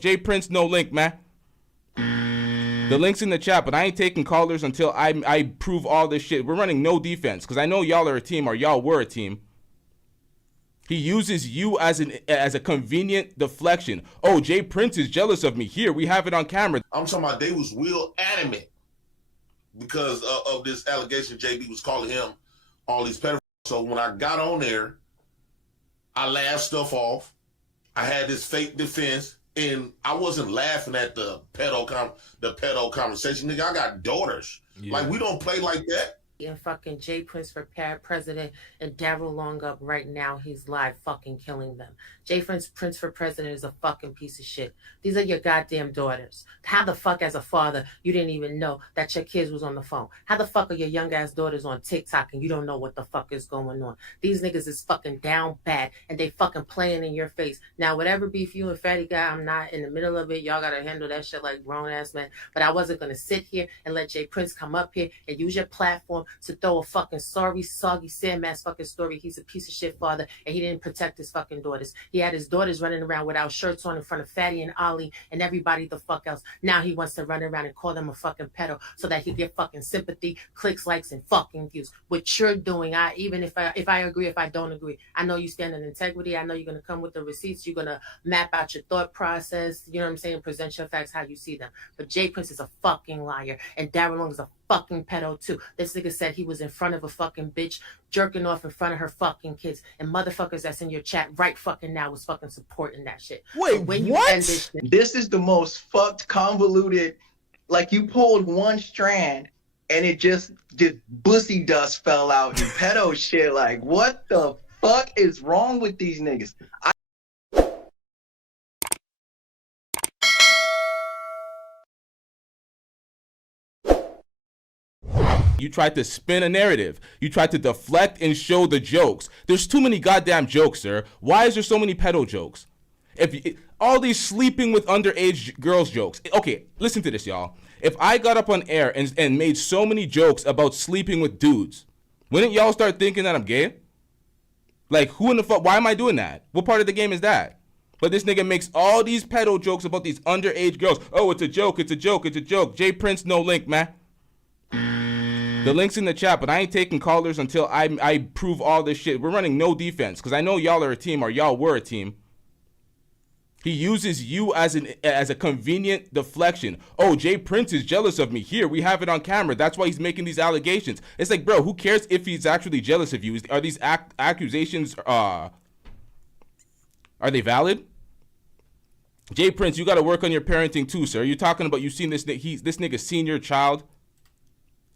J Prince, no link, man. The link's in the chat, but I ain't taking callers until I prove all this shit. We're running no defense because I know y'all are a team, or y'all were a team. He uses you as a convenient deflection. Oh, Jay Prince is jealous of me. Here, we have it on camera. I'm talking about they was real adamant because of this allegation. JB was calling him all these pedophiles. So when I got on there, I laughed stuff off. I had this fake defense, and I wasn't laughing at the pedo conversation. Nigga, I got daughters. Yeah. Like, we don't play like that. And fucking Jay Prince for president and Daryl Long up right now. He's live fucking killing them. Jay Prince for president is a fucking piece of shit. These are your goddamn daughters. How the fuck as a father you didn't even know that your kids was on the phone? How the fuck are your young ass daughters on TikTok and you don't know what the fuck is going on? These niggas is fucking down bad and they fucking playing in your face. Now whatever beef you and Fatty got, I'm not in the middle of it. Y'all gotta handle that shit like grown ass men. But I wasn't gonna sit here and let Jay Prince come up here and use your platform to throw a fucking sorry, soggy, sandmass fucking story. He's a piece of shit father and he didn't protect his fucking daughters. He had his daughters running around without shirts on in front of Fatty and Ollie and everybody the fuck else. Now he wants to run around and call them a fucking pedo so that he get fucking sympathy, clicks, likes, and fucking views. What you're doing, even if I agree, if I don't agree, I know you stand in integrity. I know you're gonna come with the receipts. You're gonna map out your thought process. You know what I'm saying? Present your facts how you see them. But Jay Prince is a fucking liar, and Daryl Long is a fucking pedo too. This nigga said he was in front of a fucking bitch jerking off in front of her fucking kids, and motherfuckers that's in your chat right fucking now was fucking supporting that shit. Wait, so when what? You this is the most fucked, convoluted, like you pulled one strand and it just bussy dust fell out and pedo shit. Like, what the fuck is wrong with these niggas? You tried to spin a narrative. You tried to deflect and show the jokes. There's too many goddamn jokes, sir. Why is there so many pedo jokes? All these sleeping with underage girls jokes. Okay, listen to this, y'all. If I got up on air and made so many jokes about sleeping with dudes, wouldn't y'all start thinking that I'm gay? Like, who in the fuck? Why am I doing that? What part of the game is that? But this nigga makes all these pedo jokes about these underage girls. Oh, it's a joke. It's a joke. It's a joke. Jay Prince, no link, man. The link's in the chat, but I ain't taking callers until I prove all this shit. We're running no defense because I know y'all are a team, or y'all were a team. He uses you as a convenient deflection. Oh, Jay Prince is jealous of me. Here, we have it on camera. That's why he's making these allegations. It's like, bro, who cares if he's actually jealous of you? Are these accusations, are they valid? Jay Prince, you got to work on your parenting too, sir. You're talking about you seen this nigga seen your child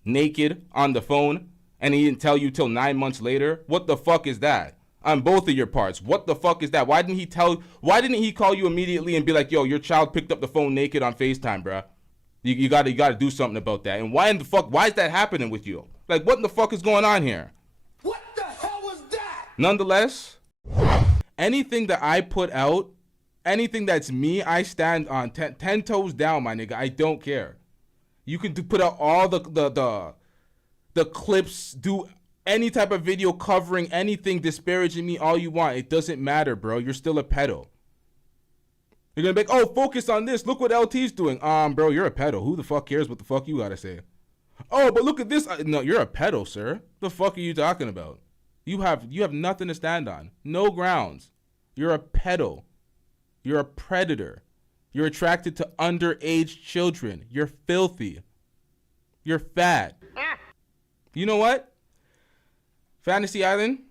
naked on the phone and he didn't tell you till 9 months later? What the fuck is that? On both of your parts, what the fuck is that? Why didn't he call you immediately and be like, yo, your child picked up the phone naked on FaceTime, bruh? You gotta do something about that. And why is that happening with you? Like, what in the fuck is going on here? What the hell was that? Nonetheless, anything that I put out, anything that's me, I stand on 10 toes down, my nigga. I don't care. You can put out all the clips, do any type of video covering anything disparaging me all you want. It doesn't matter, bro. You're still a pedo. You're gonna be like, oh, focus on this. Look what LT's doing. Bro, you're a pedo. Who the fuck cares what the fuck you gotta say? Oh, but look at this. No, you're a pedo, sir. The fuck are you talking about? You have nothing to stand on. No grounds. You're a pedo. You're a predator. You're attracted to underage children. You're filthy. You're fat. You know what? Fantasy Island,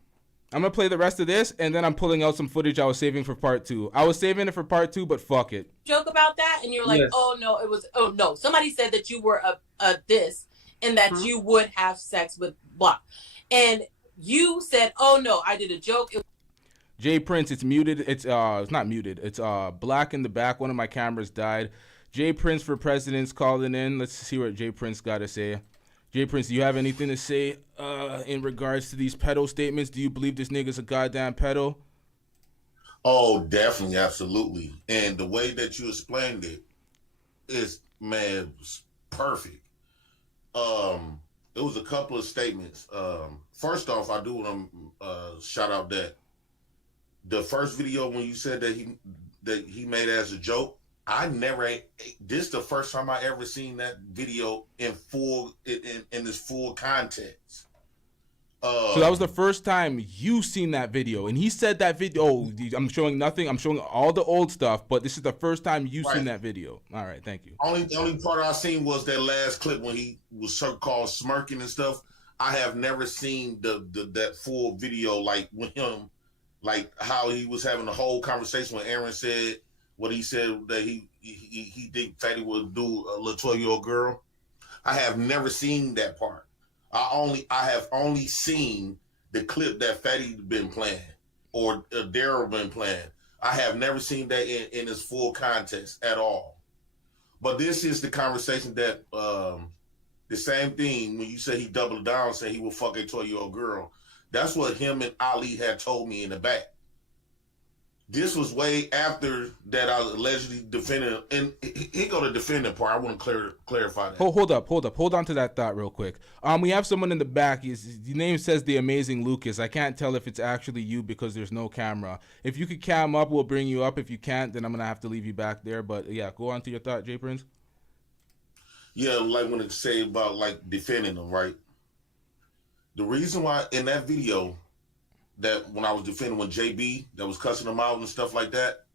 I'm going to play the rest of this, and then I'm pulling out some footage I was saving for part 2. I was saving it for part 2, but fuck it. Joke about that, and you were like, yes. Oh no. Somebody said that you were a this, and that you would have sex with blah. And you said, oh no, I did a joke. Jay Prince, it's muted. It's not muted. It's black in the back. One of my cameras died. Jay Prince for president's calling in. Let's see what Jay Prince got to say. Jay Prince, do you have anything to say in regards to these pedo statements? Do you believe this nigga's a goddamn pedo? Oh, definitely, absolutely. And the way that you explained it is, man, was perfect. It was a couple of statements. First off, I do want to shout out that the first video when you said that he made it as a joke, I never. This is the first time I ever seen that video in this full context. So that was the first time you seen that video, and he said that video. Oh, I'm showing nothing. I'm showing all the old stuff, but this is the first time you seen that video. All right, thank you. Only part I seen was that last clip when he was so-called smirking and stuff. I have never seen that full video, like with him, like how he was having the whole conversation when Aaron said what he said, that he think Fatty would do a little 12-year-old girl. I have never seen that part. I have only seen the clip that Fatty been playing or Daryl been playing. I have never seen that in its full context at all. But this is the conversation that the same thing when you say he doubled down saying he will fuck a 12-year-old girl. That's what him and Ali had told me in the back. This was way after that I was allegedly defending him. And he go to defending part. I want to clarify that. Hold up. Hold on to that thought real quick. We have someone in the back. The name says The Amazing Lucas. I can't tell if it's actually you because there's no camera. If you could cam up, we'll bring you up. If you can't, then I'm going to have to leave you back there. But yeah, go on to your thought, J Prince. Yeah, like when it say about like defending him, right? The reason why in that video that when I was defending when JB that was cussing him out and stuff like that.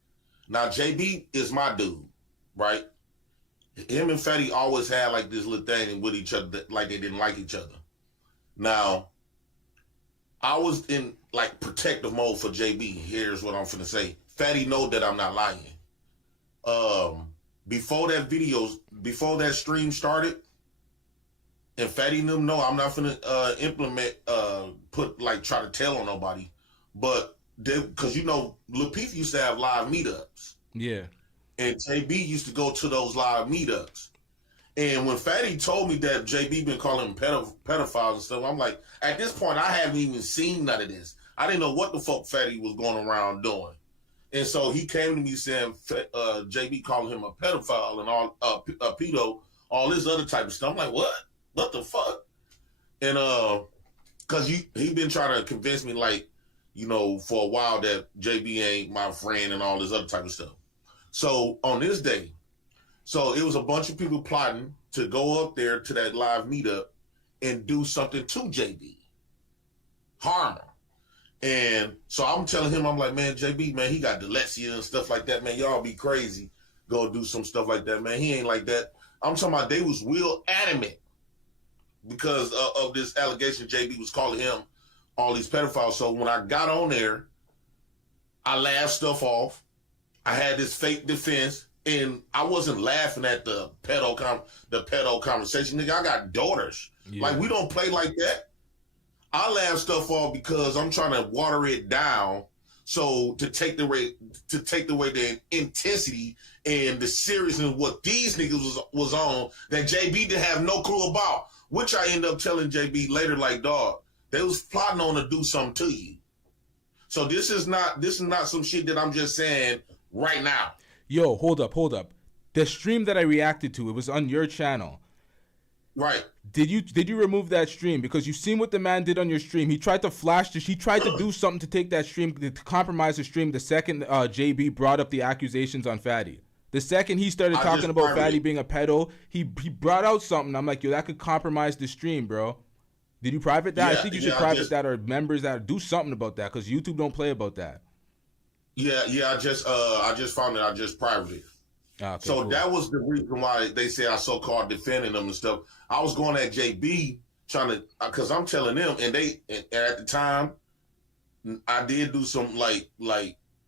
Now JB is my dude, right? Him and Fatty always had like this little thing with each other, that, like they didn't like each other. Now, I was in like protective mode for JB. Here's what I'm finna say. Fatty know that I'm not lying. Before that stream started, and Fatty and them know I'm not finna try to tell on nobody, but because Lil Peep used to have live meetups. Yeah. And JB used to go to those live meetups. And when Fatty told me that JB been calling him pedophiles and stuff, I'm like, at this point, I haven't even seen none of this. I didn't know what the fuck Fatty was going around doing. And so he came to me saying JB calling him a pedophile and all a pedo, all this other type of stuff. I'm like, what? What the fuck? And because he been trying to convince me, like, for a while that JB ain't my friend and all this other type of stuff. So on this day, so it was a bunch of people plotting to go up there to that live meetup and do something to JB, harm him. And so I'm telling him, I'm like, man, JB, man, he got dyslexia and stuff like that, man. Y'all be crazy. Go do some stuff like that, man. He ain't like that. I'm talking about they was real adamant because of this allegation JB was calling him all these pedophiles. So when I got on there, I laughed stuff off. I had this fake defense, and I wasn't laughing at the pedo conversation. Nigga, I got daughters. Yeah. Like, we don't play like that. I laugh stuff off because I'm trying to water it down, so to take away the intensity and the seriousness of what these niggas was on that JB didn't have no clue about. Which I end up telling JB later, like, dog, they was plotting on to do something to you. So this is not some shit that I'm just saying right now. Yo, hold up. The stream that I reacted to, it was on your channel. Right. Did you remove that stream? Because you seen what the man did on your stream. He tried to he tried to do something to take that stream, to compromise the stream the second JB brought up the accusations on Fatty. The second he started talking about Fatty being a pedo, he brought out something. I'm like, yo, that could compromise the stream, bro. Did you private that? Yeah, I think you should private that, or members that do something about that, because YouTube don't play about that. Yeah, I just found it. I just privated it. Okay, so cool. That was the reason why they say I so-called defending them and stuff. I was going at JB trying to, because I'm telling them, and at the time, I did do some like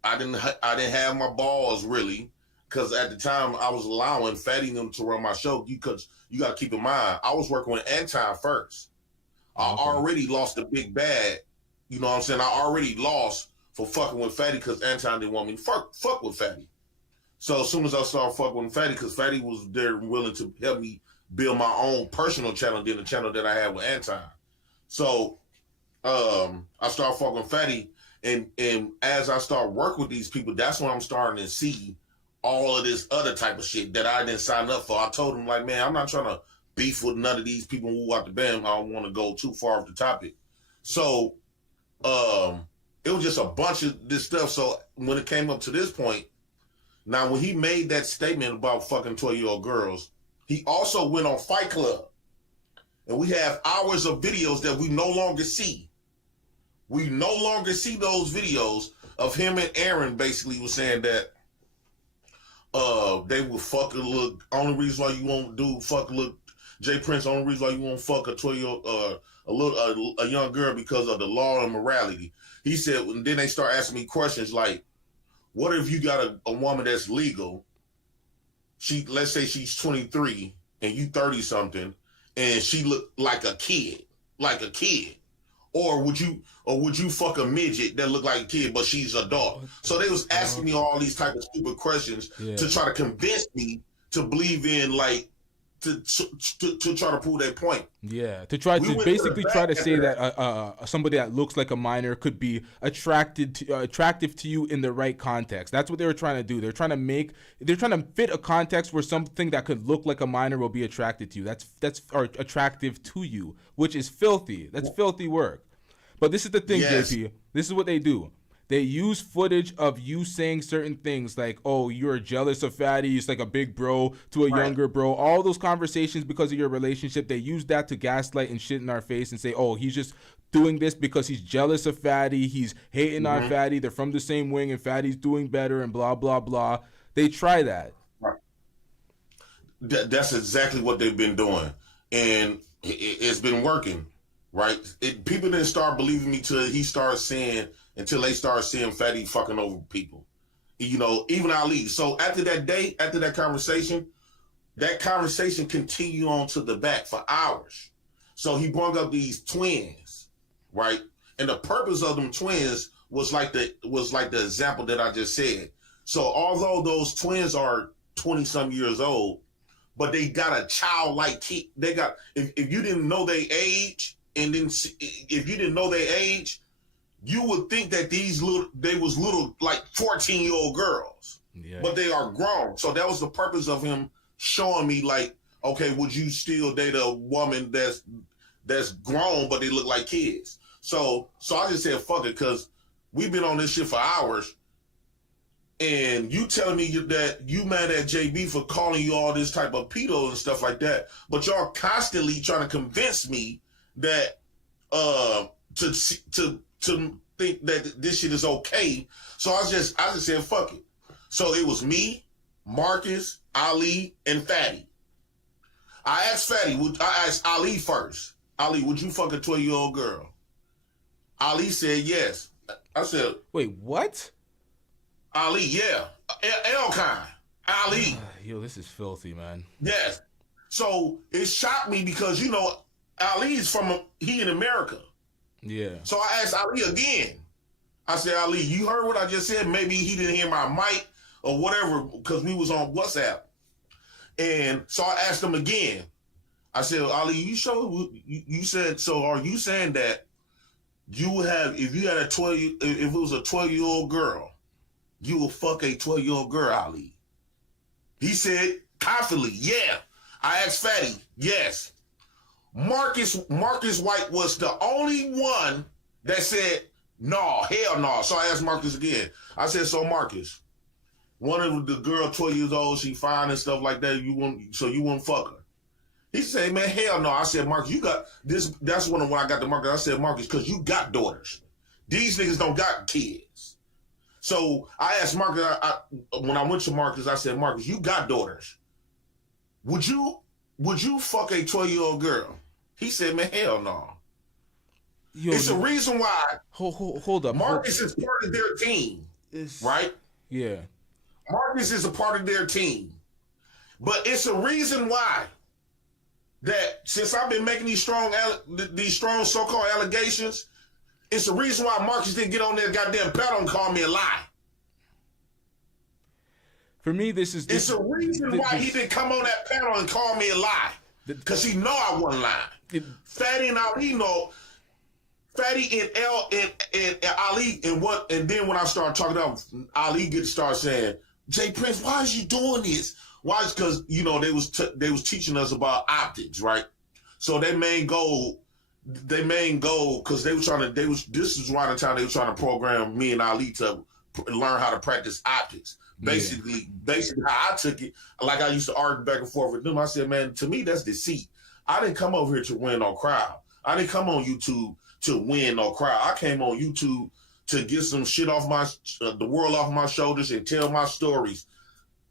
I didn't have my balls really, because at the time I was allowing Fatty them to run my show. Because you got to keep in mind, I was working with Anton first. I already lost the big bad. You know what I'm saying? I already lost for fucking with Fatty because Anton didn't want me to fuck with Fatty. So as soon as I started fucking with Fatty, because Fatty was there willing to help me build my own personal channel than the channel that I had with Anton. So I started fucking with Fatty, and as I start working with these people, that's when I'm starting to see all of this other type of shit that I didn't sign up for. I told him, like, man, I'm not trying to beef with none of these people who out the band. I don't want to go too far off the topic. So it was just a bunch of this stuff. So when it came up to this point, Now, when he made that statement about fucking 12-year-old girls, he also went on Fight Club. And we have hours of videos that we no longer see. We no longer see those videos of him and Aaron basically was saying that they would fuck a look. Only reason why you won't do fuck look Jay Prince. Only reason why you won't fuck a 12-year-old a young girl because of the law and morality. He said, and then they start asking me questions like, what if you got a woman that's legal? Let's say she's 23 and you 30 something, and she look like a kid. Or would you fuck a midget that look like a kid, but she's an adult? So they was asking me all these type of stupid questions to try to convince me to believe in, like, to try to prove their point. Yeah, to try to basically try to say that somebody that looks like a minor could be attractive to you in the right context. That's what they were trying to do. They're trying to fit a context where something that could look like a minor will be attracted to you. That's or attractive to you, which is filthy. That's filthy work. But this is the thing, Yes. JP. This is what they do. They use footage of you saying certain things like, oh, you're jealous of Fatty, he's like a big bro to a younger bro. All those conversations because of your relationship, they use that to gaslight and shit in our face and say, oh, he's just doing this because he's jealous of Fatty, he's hating on Fatty, they're from the same wing and Fatty's doing better and blah, blah, blah. They try that. Right. That's exactly what they've been doing. And it's been working, right? People didn't start believing me until they start seeing Fatty fucking over people. You know, even Ali. So after that conversation continued on to the back for hours. So he brought up these twins, right? And the purpose of them twins was like the example that I just said. So although those twins are 20-some years old, but they got a childlike kid. They got, if you didn't know their age, you would think that they was little like 14-year-old girls, but they are grown. So that was the purpose of him showing me, like, okay, would you still date a woman that's grown but they look like kids? So I just said fuck it, because we've been on this shit for hours, and you telling me that you mad at JB for calling you all this type of pedo and stuff like that, but y'all constantly trying to convince me that to think that this shit is okay. So I just said fuck it. So it was me, Marcus, Ali, and Fatty. I asked Ali first. Ali, would you fuck a 12-year-old girl? Ali said yes. I said, wait, what? Ali, yeah. Elkine. Ali. Yo, this is filthy, man. Yes. So it shocked me because, you know, Ali's he in America. Yeah. So I asked Ali again. I said, Ali, you heard what I just said? Maybe he didn't hear my mic or whatever, because we was on WhatsApp. And so I asked him again. I said, Ali, you said, so are you saying that you would have, if it was a 12-year-old girl, you would fuck a 12-year-old girl, Ali? He said confidently, yeah. I asked Fatty, yes. Marcus White was the only one that said, no, hell no. So I asked Marcus again. I said, so Marcus, one of the girl 12 years old, she fine and stuff like that, you won't fuck her? He said, man, hell no. I said, Marcus, you got this. That's when I got to Marcus. I said, Marcus, because you got daughters. These niggas don't got kids. So I asked Marcus, when I went to Marcus, I said, Marcus, you got daughters. Would you fuck a 12-year-old girl? He said, man, hell no. Yo, it's the reason why. Hold up. Marcus is part of their team, right? Yeah. Marcus is a part of their team. But it's a reason why that since I've been making these strong so-called allegations, it's the reason why Marcus didn't get on their goddamn panel and call me a lie. For me, it's a reason why he didn't come on that panel and call me a lie. Because he know I wasn't lying. Fatty and Ali know. Fatty and Ali and then when I started talking to him, Ali start saying, Jay Prince, why is you doing this? Why? Because they was teaching us about optics, right? So their main goal, because this is around the time they were trying to program me and Ali to learn how to practice optics. Basically how I took it, like I used to argue back and forth with them. I said, man, to me, that's deceit. I didn't come over here to win no crowd. I didn't come on YouTube to win no crowd. I came on YouTube to get some shit off the world off my shoulders and tell my stories.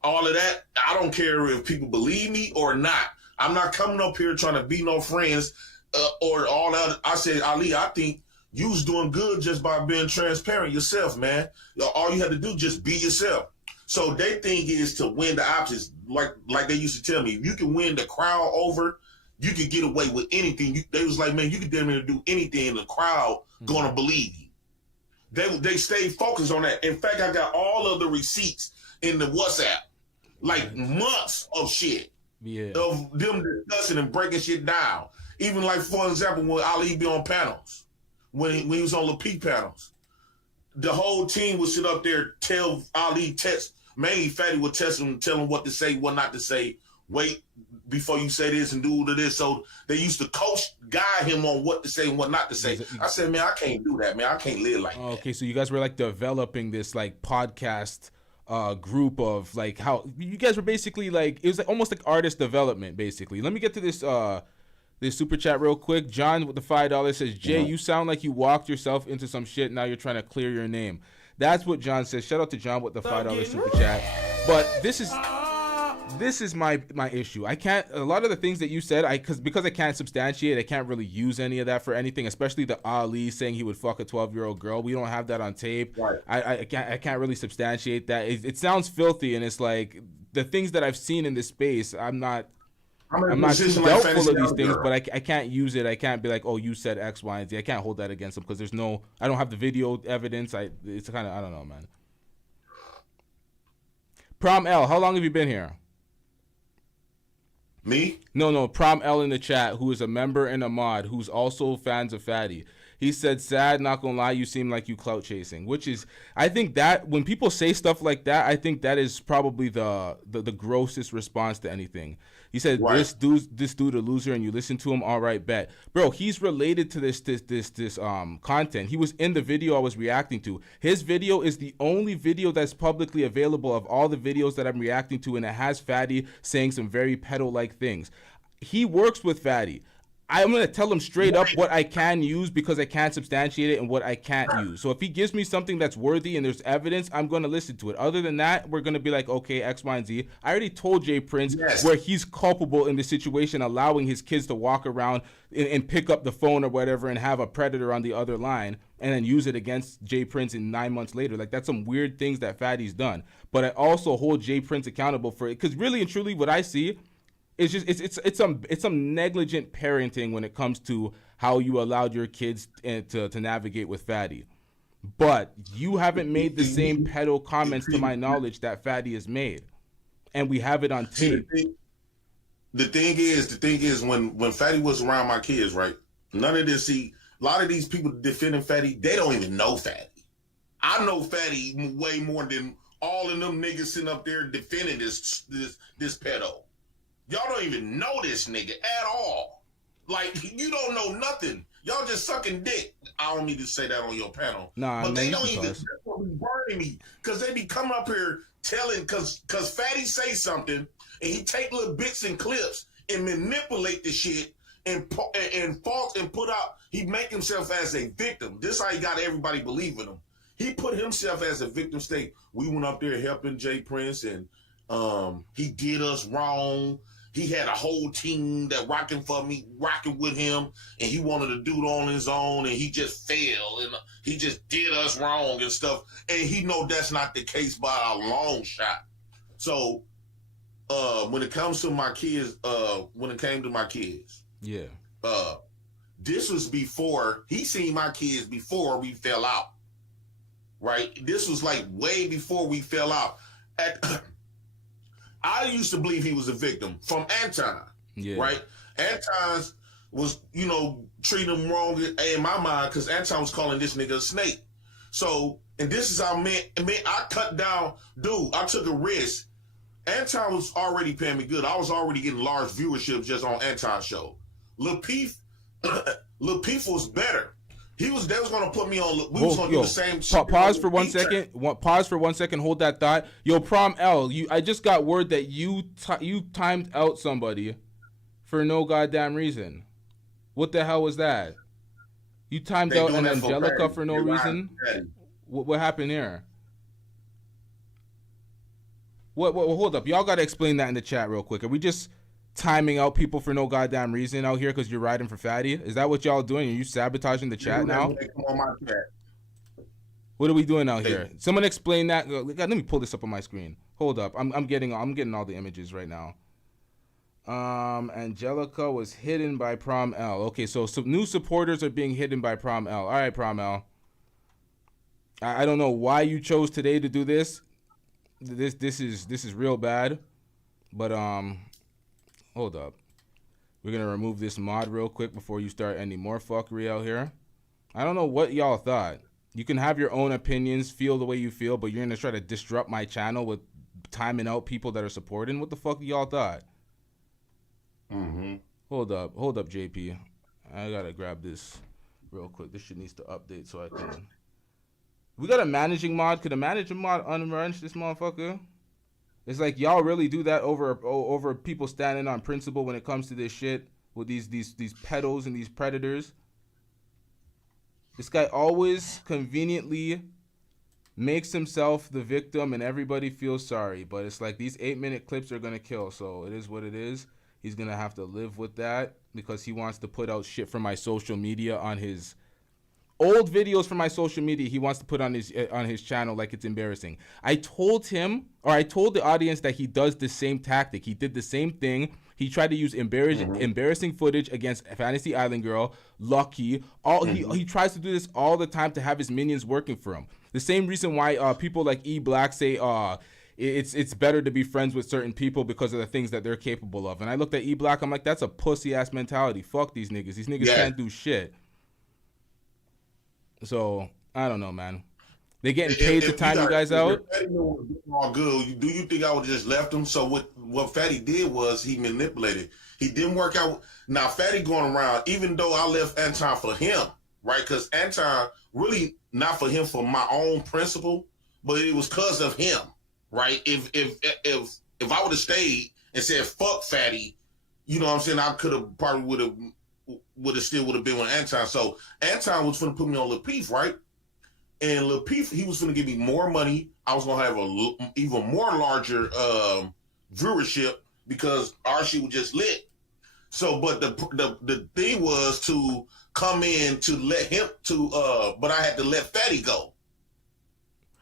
All of that, I don't care if people believe me or not. I'm not coming up here trying to be no friends or all that. I said, Ali, I think you was doing good just by being transparent yourself, man. All you had to do just be yourself. So their thing is to win the options, like they used to tell me. If you can win the crowd over, you can get away with anything. They was like, man, you can damn near do anything, and the crowd gonna believe you. They stayed focused on that. In fact, I got all of the receipts in the WhatsApp, like months of shit. Yeah. Of them discussing and breaking shit down. Even like, for example, when Ali be on panels, when he was on LaPete panels, the whole team would sit up there, tell Ali, text, mainly Fatty would test him, tell him what to say, what not to say, wait before you say this and do this. So they used to guide him on what to say and what not to say. I said, man, I can't do that, man. I can't live like that. Okay, so you guys were like developing this like podcast group of like how you guys were basically like, it was like almost like artist development basically. Let me get to this super chat real quick. John with the $5 says, Jay, you sound like you walked yourself into some shit. Now you're trying to clear your name. That's what John says. Shout out to John with the $5 super chat. But this is my issue. I can't, a lot of the things that you said, because I can't substantiate, I can't really use any of that for anything, especially the Ali saying he would fuck a 12-year-old girl. We don't have that on tape. Right. I can't really substantiate that. It sounds filthy, and it's like the things that I've seen in this space, I'm not too doubtful of these things, but I can't use it. I can't be like, oh, you said X, Y, and Z. I can't hold that against them because I don't have the video evidence. It's kind of, I don't know, man. Prom L, how long have you been here? Me? No, Prom L in the chat, who is a member and a mod, who's also fans of Fatty. He said, sad, not gonna lie, you seem like you clout chasing, which is, I think that when people say stuff like that, I think that is probably the grossest response to anything. He said, right. this dude a loser, and you listen to him, all right, bet. Bro, he's related to this content. He was in the video I was reacting to. His video is the only video that's publicly available of all the videos that I'm reacting to, and it has Fatty saying some very pedo-like things. He works with Fatty. I'm going to tell him straight up what I can use because I can't substantiate it and what I can't use. So if he gives me something that's worthy and there's evidence, I'm going to listen to it. Other than that, we're going to be like, okay, X, Y, and Z. I already told Jay Prince where he's culpable in the situation, allowing his kids to walk around and pick up the phone or whatever and have a predator on the other line and then use it against Jay Prince in 9 months later. Like, that's some weird things that Fatty's done. But I also hold Jay Prince accountable for it because really and truly what I see, it's some negligent parenting when it comes to how you allowed your kids to navigate with Fatty. But you haven't made the same pedo comments to my knowledge that Fatty has made, and we have it on tape. The thing is when Fatty was around my kids, right? None of this. See, a lot of these people defending Fatty, they don't even know Fatty. I know Fatty way more than all of them niggas sitting up there defending this pedo. Y'all don't even know this nigga at all. Like, you don't know nothing. Y'all just sucking dick. I don't need to say that on your panel. Nah, but they don't even, that's what be burning me. Because they be coming up here telling, because Fatty say something, and he take little bits and clips and manipulate the shit and fault and put out, he make himself as a victim. This how he got everybody believing him. He put himself as a victim state. We went up there helping Jay Prince, and he did us wrong. He had a whole team that rocking with him, and he wanted to do it on his own, and he just failed, and he just did us wrong and stuff. And he know that's not the case by a long shot. So when it comes to my kids, yeah, this was before he seen my kids before we fell out. Right? This was like way before we fell out. I used to believe he was a victim from Anton, right? Anton was, treating him wrong in my mind because Anton was calling this nigga a snake. So, and this is how I cut down, dude, I took a risk. Anton was already paying me good. I was already getting large viewership just on Anton's show. Lil Peep was better. They was gonna put me on. We was gonna do the same. Pause for 1 second. Pause for 1 second. Hold that thought. Yo, Prom L, I just got word that you timed out somebody for no goddamn reason. What the hell was that? You timed out an Angelica for no reason. What happened here? What? Hold up. Y'all gotta explain that in the chat real quick. Are we just timing out people for no goddamn reason out here because you're riding for Fatty? Is that what y'all doing? Are you sabotaging the chat now? What are we doing out here? Someone explain that. Let me pull this up on my screen. Hold up. I'm getting all the images right now. Angelica was hidden by Prom L. Okay, so some new supporters are being hidden by Prom L. All right, Prom L. I don't know why you chose today to do this. This is real bad. But hold up. We're gonna remove this mod real quick before you start any more fuckery out here. I don't know what y'all thought. You can have your own opinions, feel the way you feel, but you're gonna try to disrupt my channel with timing out people that are supporting. What the fuck y'all thought? Hold up, JP. I gotta grab this real quick. This shit needs to update so I can. We got a managing mod. Could a managing mod unwrench this motherfucker? It's like y'all really do that over people standing on principle when it comes to this shit with these pedos and these predators. This guy always conveniently makes himself the victim and everybody feels sorry. But it's like these 8-minute clips are gonna kill, so it is what it is. He's gonna have to live with that because he wants to put out shit from my social media on his old videos from my social media. He wants to put on his channel like it's embarrassing. I told the audience that he does the same tactic. He did the same thing. He tried to use embarrassing footage against Fantasy Island Girl, Lucky. He tries to do this all the time to have his minions working for him. The same reason why people like E Black say it's better to be friends with certain people because of the things that they're capable of. And I looked at E Black, I'm like, that's a pussy ass mentality. Fuck these niggas. These niggas can't do shit. So I don't know, man. They getting paid to time you guys out. All good. Do you think I would just left him? So what Fatty did was he manipulated. He didn't work out. Now Fatty going around, even though I left Anton for him, right? Because Anton really not for him for my own principle, but it was because of him, right? If I would have stayed and said fuck Fatty, you know what I'm saying? I could have probably would have been with Anton. So Anton was going to put me on Lil Peef, right? And Lil Peef, he was going to give me more money. I was going to have a even more larger viewership because our shit was just lit. So, but the thing was to come in to let him but I had to let Fatty go.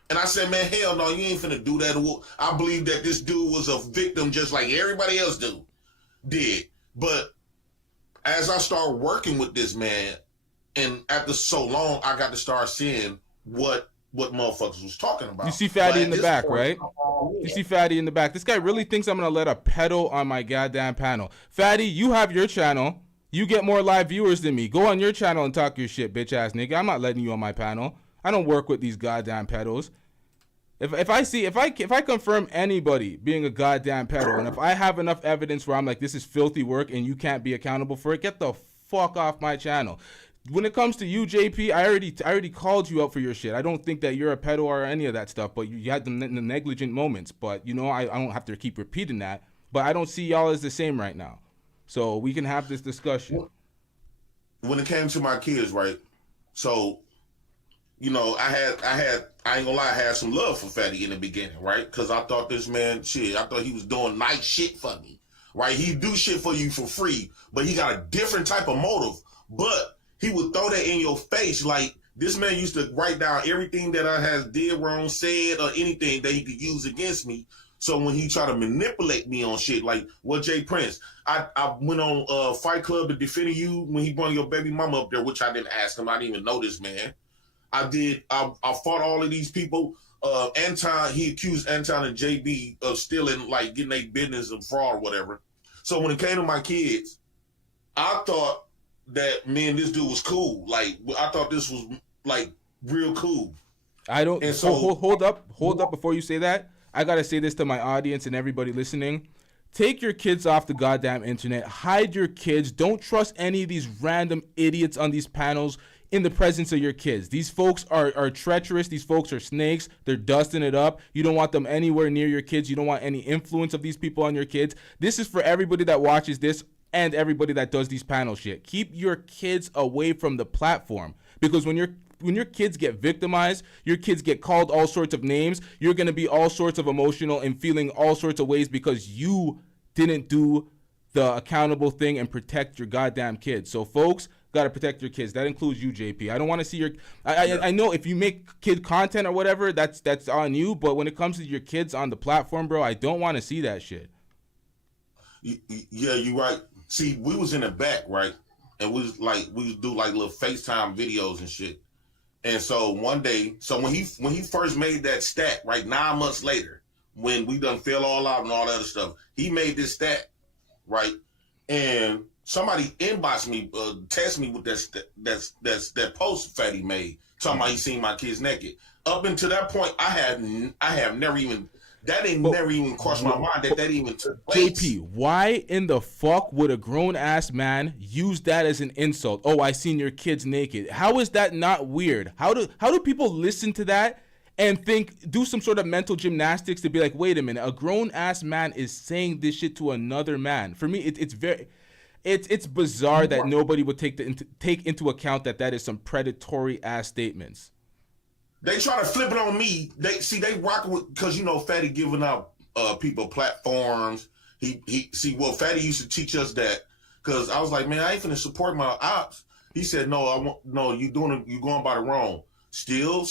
And I said, man, hell no, you ain't finna do that. I believe that this dude was a victim just like everybody else did. But as I started working with this man, and after so long, I got to start seeing what motherfuckers was talking about. You see Fatty in the back, right? You see Fatty in the back. This guy really thinks I'm going to let a pedo on my goddamn panel. Fatty, you have your channel. You get more live viewers than me. Go on your channel and talk your shit, bitch ass nigga. I'm not letting you on my panel. I don't work with these goddamn pedos. If I confirm anybody being a goddamn pedo, and if I have enough evidence where I'm like, this is filthy work and you can't be accountable for it, get the fuck off my channel. When it comes to you, JP, I already called you out for your shit. I don't think that you're a pedo or any of that stuff, but you had the negligent moments. But, you know, I don't have to keep repeating that. But I don't see y'all as the same right now. So we can have this discussion. When it came to my kids, right? So, you know, I ain't gonna lie, I had some love for Fatty in the beginning, right? Because I thought this man, I thought he was doing nice shit for me, right? He do shit for you for free, but he got a different type of motive. But he would throw that in your face. Like, this man used to write down everything that I has did wrong, said, or anything that he could use against me. So when he tried to manipulate me on shit, like what Jay Prince, I went on Fight Club to defend you when he brought your baby mama up there, which I didn't ask him. I didn't even know this man. I fought all of these people. Anton, he accused Anton and JB of stealing, like getting their business and fraud or whatever. So when it came to my kids, I thought that me and this dude was cool. Like, I thought this was like real cool. I don't. And so hold up before you say that. I gotta say this to my audience and everybody listening. Take your kids off the goddamn internet. Hide your kids. Don't trust any of these random idiots on these panels. in the presence of your kids. These folks are treacherous. These folks are snakes. They're dusting it up. You don't want them anywhere near your kids. You don't want any influence of these people on your kids. This is for everybody that watches this and everybody that does these panel shit. Keep your kids away from the platform, because when your kids get victimized, your kids get called all sorts of names, you're going to be all sorts of emotional and feeling all sorts of ways because you didn't do the accountable thing and protect your goddamn kids. So folks, got to protect your kids. That includes you, JP. I don't want to see your I know if you make kid content or whatever, that's on you, but when it comes to your kids on the platform, bro, I don't want to see that shit. Yeah, you're right. See, we was in the back, right? And we would do like little FaceTime videos and shit. And so one day, when he first made that stat, right, 9 months later, when we done fell all out and all that other stuff, he made this stat, right? And somebody inboxed me, text me with that post Fatty made, talking about he seen my kids naked. Up until that point, I have never even. That never even crossed my mind that even took place. JP, why in the fuck would a grown-ass man use that as an insult? Oh, I seen your kids naked. How is that not weird? How do people listen to that and do some sort of mental gymnastics to be like, wait a minute, a grown-ass man is saying this shit to another man? For me, it's bizarre that nobody would take into account that is some predatory-ass statements. They try to flip it on me. They rock with, because Fatty giving out people platforms. Fatty used to teach us that, because I was like, man, I ain't finna support my ops. He said, no, you going by the wrong. Still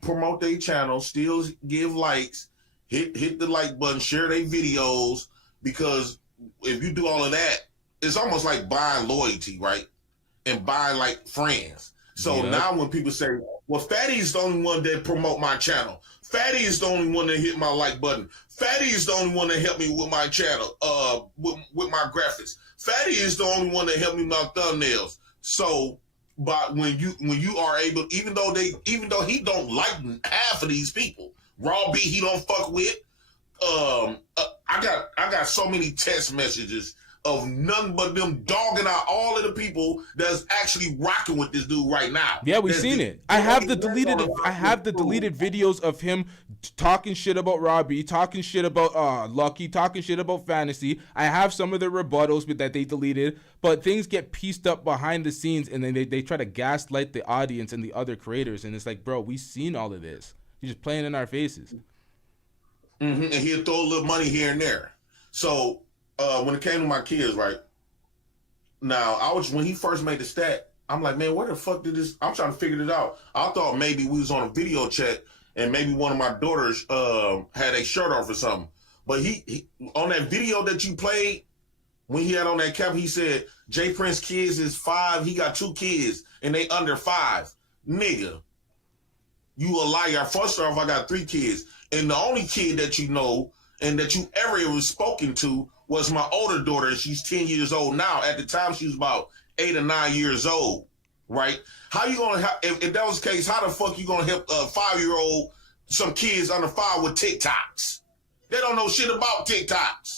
promote their channel, still give likes, hit the like button, share their videos, because if you do all of that, it's almost like buying loyalty, right? And buying like friends. So now when people say, well, Fatty is the only one that promote my channel. Fatty is the only one that hit my like button. Fatty is the only one that helped me with my channel, with my graphics. Fatty is the only one that helped me with my thumbnails. So, but when you are able, even though he don't like half of these people, Raw B he don't fuck with. I got so many text messages of none but them dogging out all of the people that's actually rocking with this dude right now. Yeah, we've seen it. I have the deleted videos of him talking shit about Robbie, talking shit about Lucky, talking shit about Fantasy. I have some of the rebuttals that they deleted, but things get pieced up behind the scenes, and then they try to gaslight the audience and the other creators, and it's like, bro, we've seen all of this. You're just playing in our faces. Mm-hmm. And he'll throw a little money here and there. So when it came to my kids, right now, when he first made the stat, I'm like, man, where the fuck did this? I'm trying to figure it out. I thought maybe we was on a video chat and maybe one of my daughters had a shirt off or something. But he on that video that you played, when he had on that cap, he said Jay Prince kids is 5. He got 2 kids and they under 5. Nigga, you a liar. First off, I got 3 kids, and the only kid that you know and that you ever was spoken to was my older daughter. She's 10 years old now. At the time, she was about 8 or 9 years old, right? How you gonna if that was the case, how the fuck you gonna help a 5-year-old, some kids under 5 with TikToks? They don't know shit about TikToks.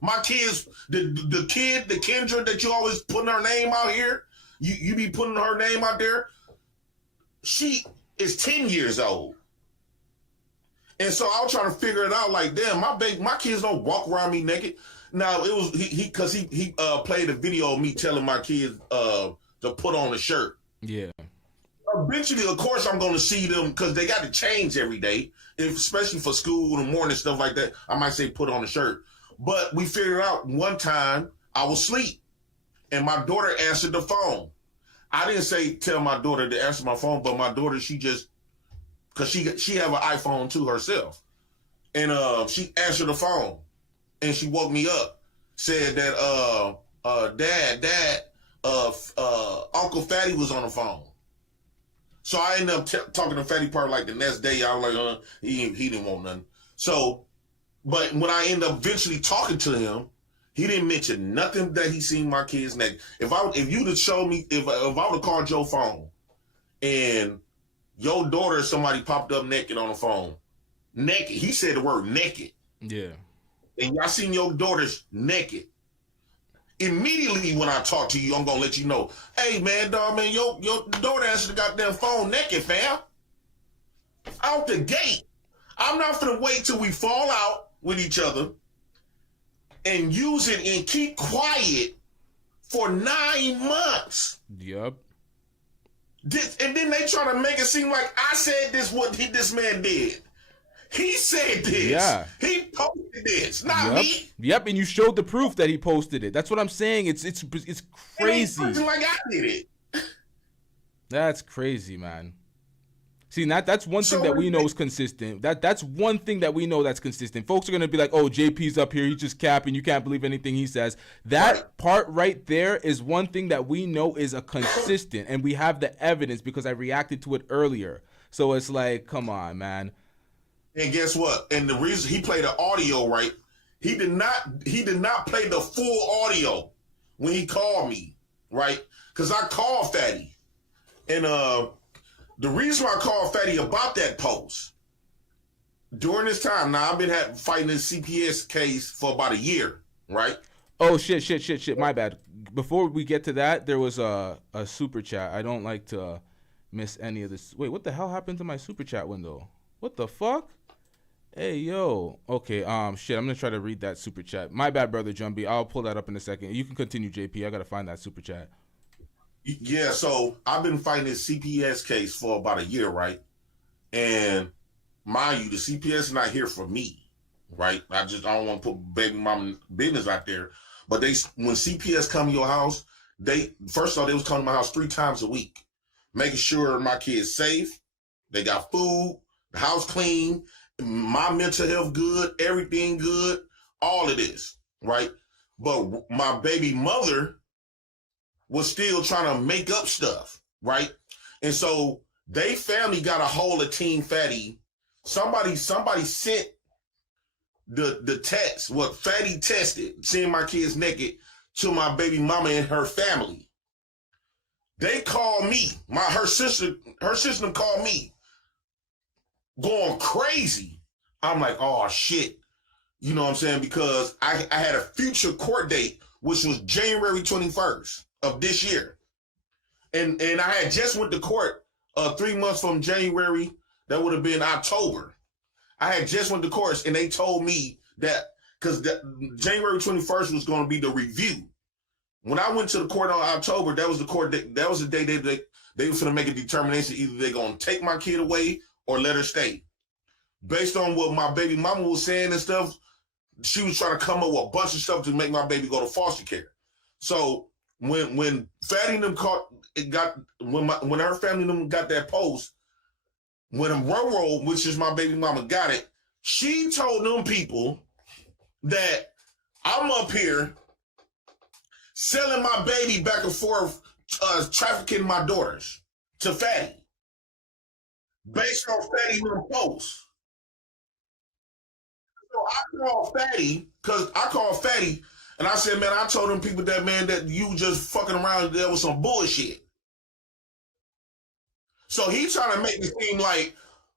My kids, the Kendra that you always putting her name out here, you be putting her name out there, she is 10 years old. And so I was trying to figure it out, like, damn, my kids don't walk around me naked. Now it was he played a video of me telling my kids to put on a shirt. Yeah. Eventually, of course, I'm going to see them because they got to change every day, especially for school in the morning, stuff like that. I might say put on a shirt. But we figured out one time I was asleep and my daughter answered the phone. I didn't say tell my daughter to answer my phone, but my daughter, she just, because she have an iPhone too herself. And she answered the phone and she woke me up, said that Dad, Uncle Fatty was on the phone. So I ended up talking to Fatty Part like the next day. I was like, he didn't want nothing. So, but when I ended up eventually talking to him, he didn't mention nothing that he seen my kids naked. If you'd have showed me, if I would have called your phone and your daughter, somebody popped up naked on the phone, naked. He said the word naked. Yeah. And y'all seen your daughters naked. Immediately when I talk to you, I'm gonna let you know, hey man, dog, man, your daughter answered the goddamn phone naked, fam. Out the gate. I'm not gonna wait till we fall out with each other and use it and keep quiet for 9 months. Yep. And then they try to make it seem like I said this, this man did. He said this. Yeah. He posted this, not Yep. me. Yep, and you showed the proof that he posted it. That's what I'm saying. It's crazy. It ain't like I did it. That's crazy, man. See, that's one thing that we know is consistent. That's one thing that we know that's consistent. Folks are gonna be like, "Oh, JP's up here, he's just capping. You can't believe anything he says." That part right there is one thing that we know is a consistent, and we have the evidence because I reacted to it earlier. So it's like, come on, man. And guess what? And the reason he played the audio right, he did not play the full audio when he called me, right? Because I called Fatty, and the reason why I called Fatty about that post, during this time, now I've been fighting this CPS case for about a year, right? Oh, shit. My bad. Before we get to that, there was a super chat. I don't like to miss any of this. Wait, what the hell happened to my super chat window? What the fuck? Hey, yo. Okay, shit, I'm going to try to read that super chat. My bad, brother Jumbee. I'll pull that up in a second. You can continue, JP. I got to find that super chat. Yeah, so I've been fighting this CPS case for about a year, right? And mind you, the CPS is not here for me, right? I don't want to put baby mama business out there. But when CPS come to your house, first of all, they was coming to my house 3 times a week, making sure my kids safe, they got food, the house clean, my mental health good, everything good, all of this, right? But my baby mother was still trying to make up stuff, right? And so they family got a hold of Team Fatty. Somebody sent the text, what Fatty tested, seeing my kids naked, to my baby mama and her family. They called me. Her sister called me, going crazy. I'm like, oh shit. You know what I'm saying? Because I had a future court date, which was January 21st of this year. And I had just went to court 3 months from January. That would have been October. I had just went to court, and they told me that because January 21st was going to be the review. When I went to the court on October, that was the court day, that was the day they were going to make a determination. Either they're going to take my kid away or let her stay. Based on what my baby mama was saying and stuff, she was trying to come up with a bunch of stuff to make my baby go to foster care. So when Fatty and them when her family and them got that post, when Roro, which is my baby mama, got it, she told them people that I'm up here selling my baby back and forth, trafficking my daughters to Fatty, based on Fatty and them posts. So I called Fatty, and I said, man, I told them people that, man, that you just fucking around there with some bullshit. So he trying to make it seem like,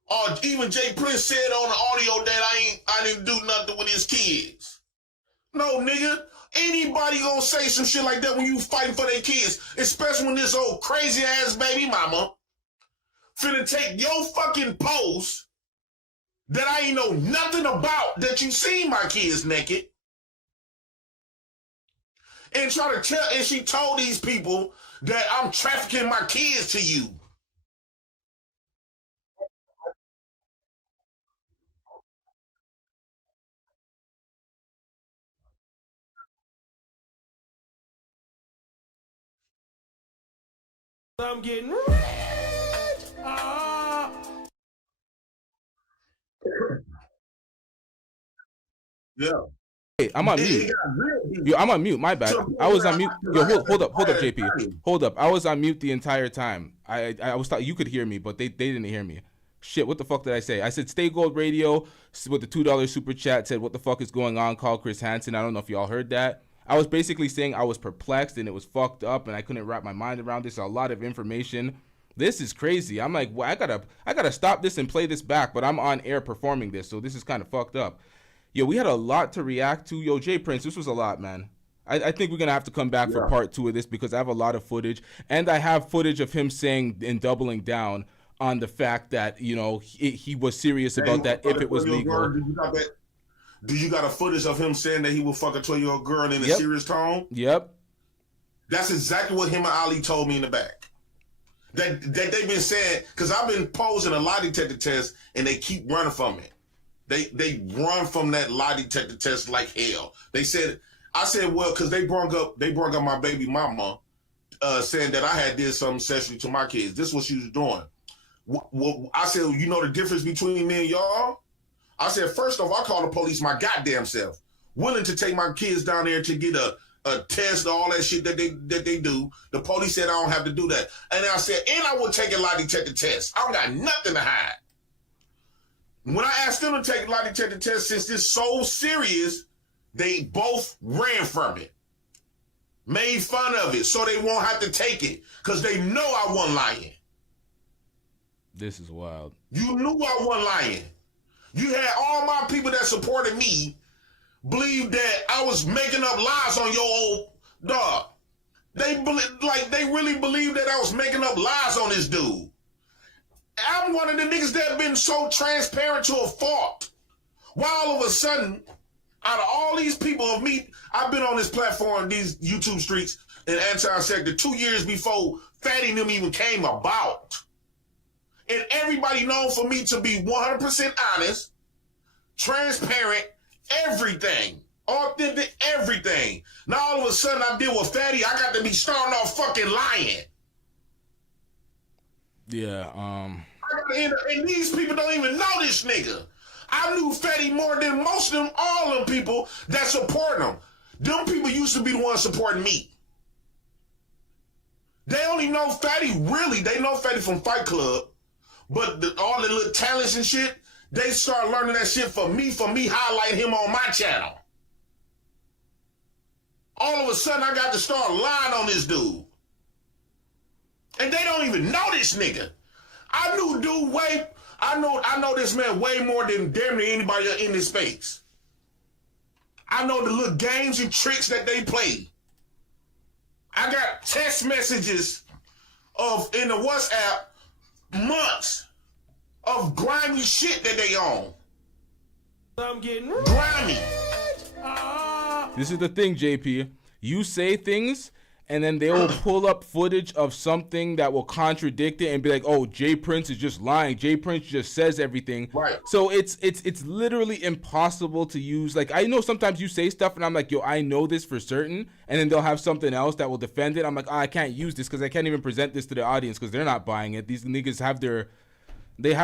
oh, even Jay Prince said on the audio that I didn't do nothing with his kids. No, nigga. Anybody gonna say some shit like that when you fighting for their kids, especially when this old crazy ass baby mama finna take your fucking post that I ain't know nothing about, that you seen my kids naked, and try to tell, and she told these people that I'm trafficking my kids to you. I'm getting rich. Yeah. Hey, I'm on mute. Yo, I'm on mute. My bad. I was on mute. Yo, hold up, JP. Hold up. I was on mute the entire time. I was thought you could hear me, but they didn't hear me. Shit, what the fuck did I say? I said Stay Gold Radio with the $2 super chat, said what the fuck is going on, call Chris Hansen. I don't know if y'all heard that. I was basically saying I was perplexed and it was fucked up and I couldn't wrap my mind around this. A lot of information. This is crazy. I'm like, well, I gotta stop this and play this back, but I'm on air performing this, so this is kind of fucked up. Yo, we had a lot to react to. Yo, Jay Prince, this was a lot, man. I think we're gonna have to come back for part 2 of this because I have a lot of footage, and I have footage of him saying and doubling down on the fact that, you know, he was serious about that if it was legal. Do you got a footage of him saying that he will fuck a 12-year-old girl in a serious tone? Yep. That's exactly what him and Ali told me in the back. That they've been saying, because I've been posing a lie detector test and they keep running from it. They run from that lie detector test like hell. I said, well, because they brought up my baby mama, saying that I had did something sexually to my kids. This is what she was doing. I said, you know the difference between me and y'all? I said, first off, I call the police my goddamn self, willing to take my kids down there to get a test, all that shit that they do. The police said I don't have to do that. And I said, and I would take a lie detector test. I don't got nothing to hide. When I asked them to take a lie detector test, since it's so serious, they both ran from it. Made fun of it so they won't have to take it because they know I wasn't lying. This is wild. You knew I wasn't lying. You had all my people that supported me believe that I was making up lies on your old dog. They really believe that I was making up lies on this dude. I'm one of the niggas that have been so transparent to a fault. Why all of a sudden, out of all these people of me, I've been on this platform, these YouTube streets in anti-sector 2 years before Fatty and them even came about. And everybody known for me to be 100% honest, transparent, everything. Authentic, everything. Now all of a sudden I deal with Fatty, I got to be starting off fucking lying. Yeah, and these people don't even know this nigga. I knew Fatty more than most of them, all them people that support him. Them people used to be the ones supporting me. They only know Fatty, really, they know Fatty from Fight Club, but all the little talents and shit, they start learning that shit for me highlighting him on my channel. All of a sudden, I got to start lying on this dude. And they don't even know this nigga. I knew dude I know this man way more than damn near anybody in this space. I know the little games and tricks that they play. I got text messages in the WhatsApp months of grimy shit that they own. I'm getting grimy. This is the thing, JP. You say things, and then they will pull up footage of something that will contradict it and be like, "Oh, Jay Prince is just lying. Jay Prince just says everything." Right. So it's literally impossible to use. Like, I know sometimes you say stuff, and I'm like, "Yo, I know this for certain," and then they'll have something else that will defend it. I'm like, "Oh, I can't use this because I can't even present this to the audience because they're not buying it." These niggas have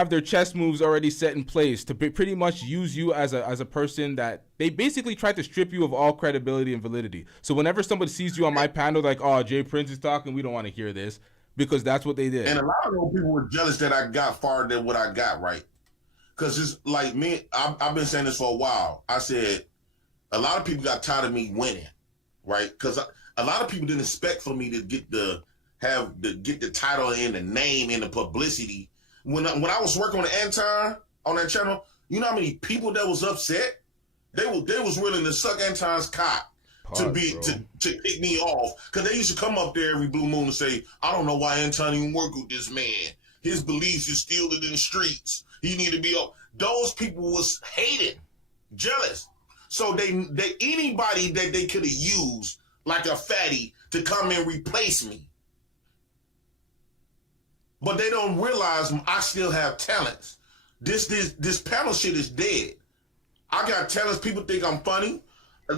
their chess moves already set in place to pretty much use you as a person that they basically try to strip you of all credibility and validity. So whenever somebody sees you on my panel, like, "Oh, Jay Prince is talking, we don't want to hear this," because that's what they did. And a lot of those people were jealous that I got farther than what I got, right? Because it's like me, I've been saying this for a while. I said, a lot of people got tired of me winning, right? Because a lot of people didn't expect for me to get the title and the name and the publicity. When I was working on the Anton on that channel, you know how many people that was upset? They was willing to suck Anton's cock to kick me off, because they used to come up there every blue moon and say, "I don't know why Anton even work with this man. His beliefs is still in the streets. He need to be up." Those people was hated, jealous. So they anybody that they could have used like a Fatty to come and replace me. But they don't realize I still have talents. This panel shit is dead. I got talents. People think I'm funny.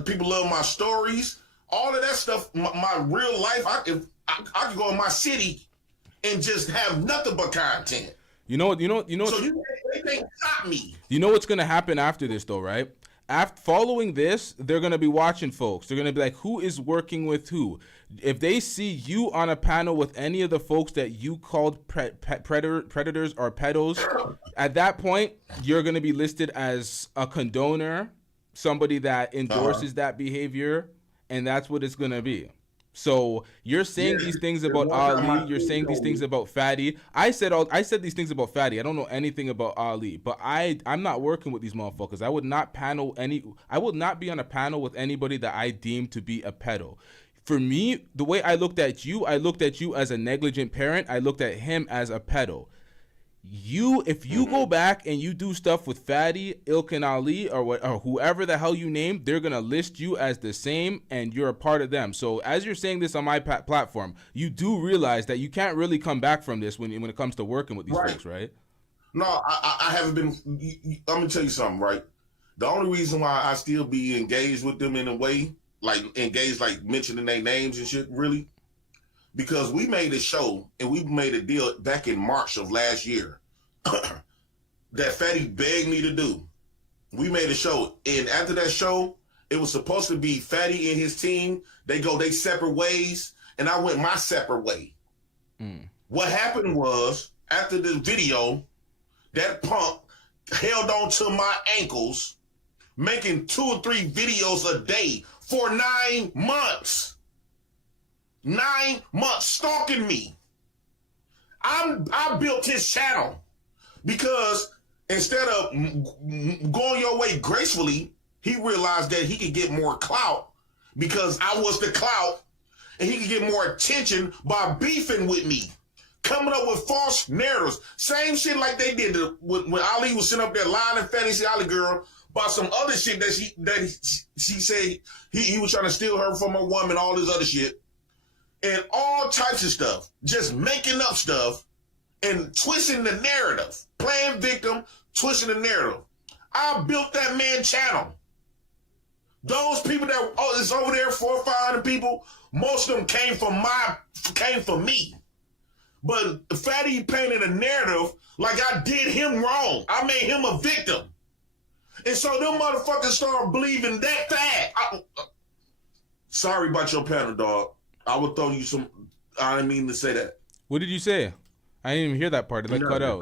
People love my stories. All of that stuff. My real life. I could go in my city and just have nothing but content. You know. So they can't stop me. You know what's gonna happen after this, though, right? Following this, they're going to be watching folks. They're going to be like, who is working with who? If they see you on a panel with any of the folks that you called predators or pedos, at that point, you're going to be listed as a condoner, somebody that endorses that behavior, and that's what it's going to be. So you're saying these things about Ali. You're saying these things about Fatty. I said these things about Fatty. I don't know anything about Ali, but I'm not working with these motherfuckers. I would not be on a panel with anybody that I deem to be a pedo. For me, the way I looked at you as a negligent parent. I looked at him as a pedo. If you go back and you do stuff with Fatty, Ilkin Ali, or whoever the hell you name, they're gonna list you as the same, and you're a part of them. So as you're saying this on my platform, you do realize that you can't really come back from this when it comes to working with these folks, right? No, I haven't been. I'm gonna tell you something, right? The only reason why I still be engaged with them in a way, like engaged, like mentioning their names and shit, really. Because we made a show and we made a deal back in March of last year that Fatty begged me to do. We made a show, and after that show, it was supposed to be Fatty and his team. They go their separate ways, and I went my separate way. What happened was, after the video, that punk held on to my ankles, making 2 or 3 videos a day for 9 months. 9 months stalking me. I built his channel because instead of going your way gracefully, he realized that he could get more clout because I was the clout, and he could get more attention by beefing with me, coming up with false narratives. Same shit like they did when Ali was sitting up there lying and Fantasy Ali girl about some other shit that she said he was trying to steal her from her woman, all this other shit. And all types of stuff, just making up stuff and twisting the narrative, playing victim, twisting the narrative. I built that man channel. Those people that is over there, 400 or 500 people, most of them came from me. But Fatty painted a narrative like I did him wrong. I made him a victim. And so them motherfuckers started believing that fact. Sorry about your panel, dog. I would throw you some. I didn't mean to say that. What did you say? I didn't even hear that part. It cut out.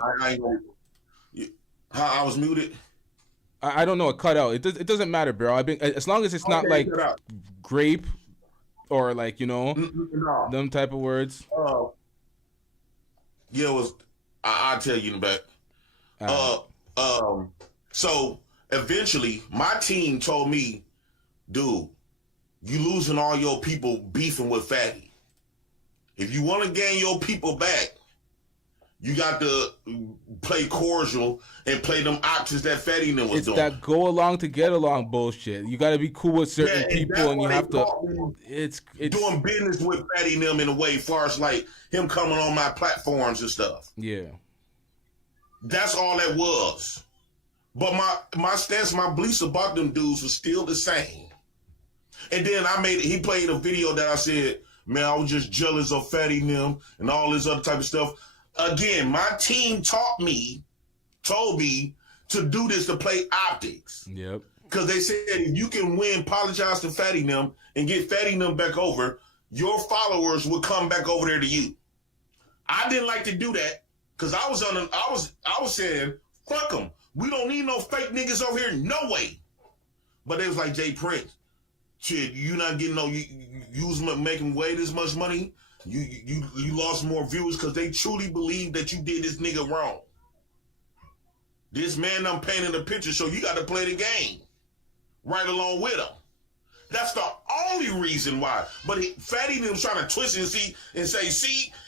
I was muted. I don't know. It cut out. It doesn't matter, bro. As long as it's not like grape or like no. Them type of words. Yeah, it was. I'll tell you in the back. So eventually, my team told me, dude, you losing all your people beefing with Fatty. If you want to gain your people back, you got to play cordial and play them options that Fatty and them was doing. It's that go along to get along bullshit. You got to be cool with certain people, and you have to. It's doing business with Fatty and them in a way, as far as like him coming on my platforms and stuff. Yeah, that's all that was. But my stance, my beliefs about them dudes was still the same. And then he played a video that I said, man, I was just jealous of Fatty and them and all this other type of stuff. Again, my team told me to do this, to play optics. Yep. Because they said if you can win, apologize to Fatty and them and get Fatty and them back over, your followers will come back over there to you. I didn't like to do that because I was saying, fuck them. We don't need no fake niggas over here, no way. But they was like, Jay Prince, shit, you not getting you was making way this much money. You lost more viewers because they truly believe that you did this nigga wrong. This man I'm painting a picture, so you got to play the game right along with him. That's the only reason why. But Fatty was trying to twist and say,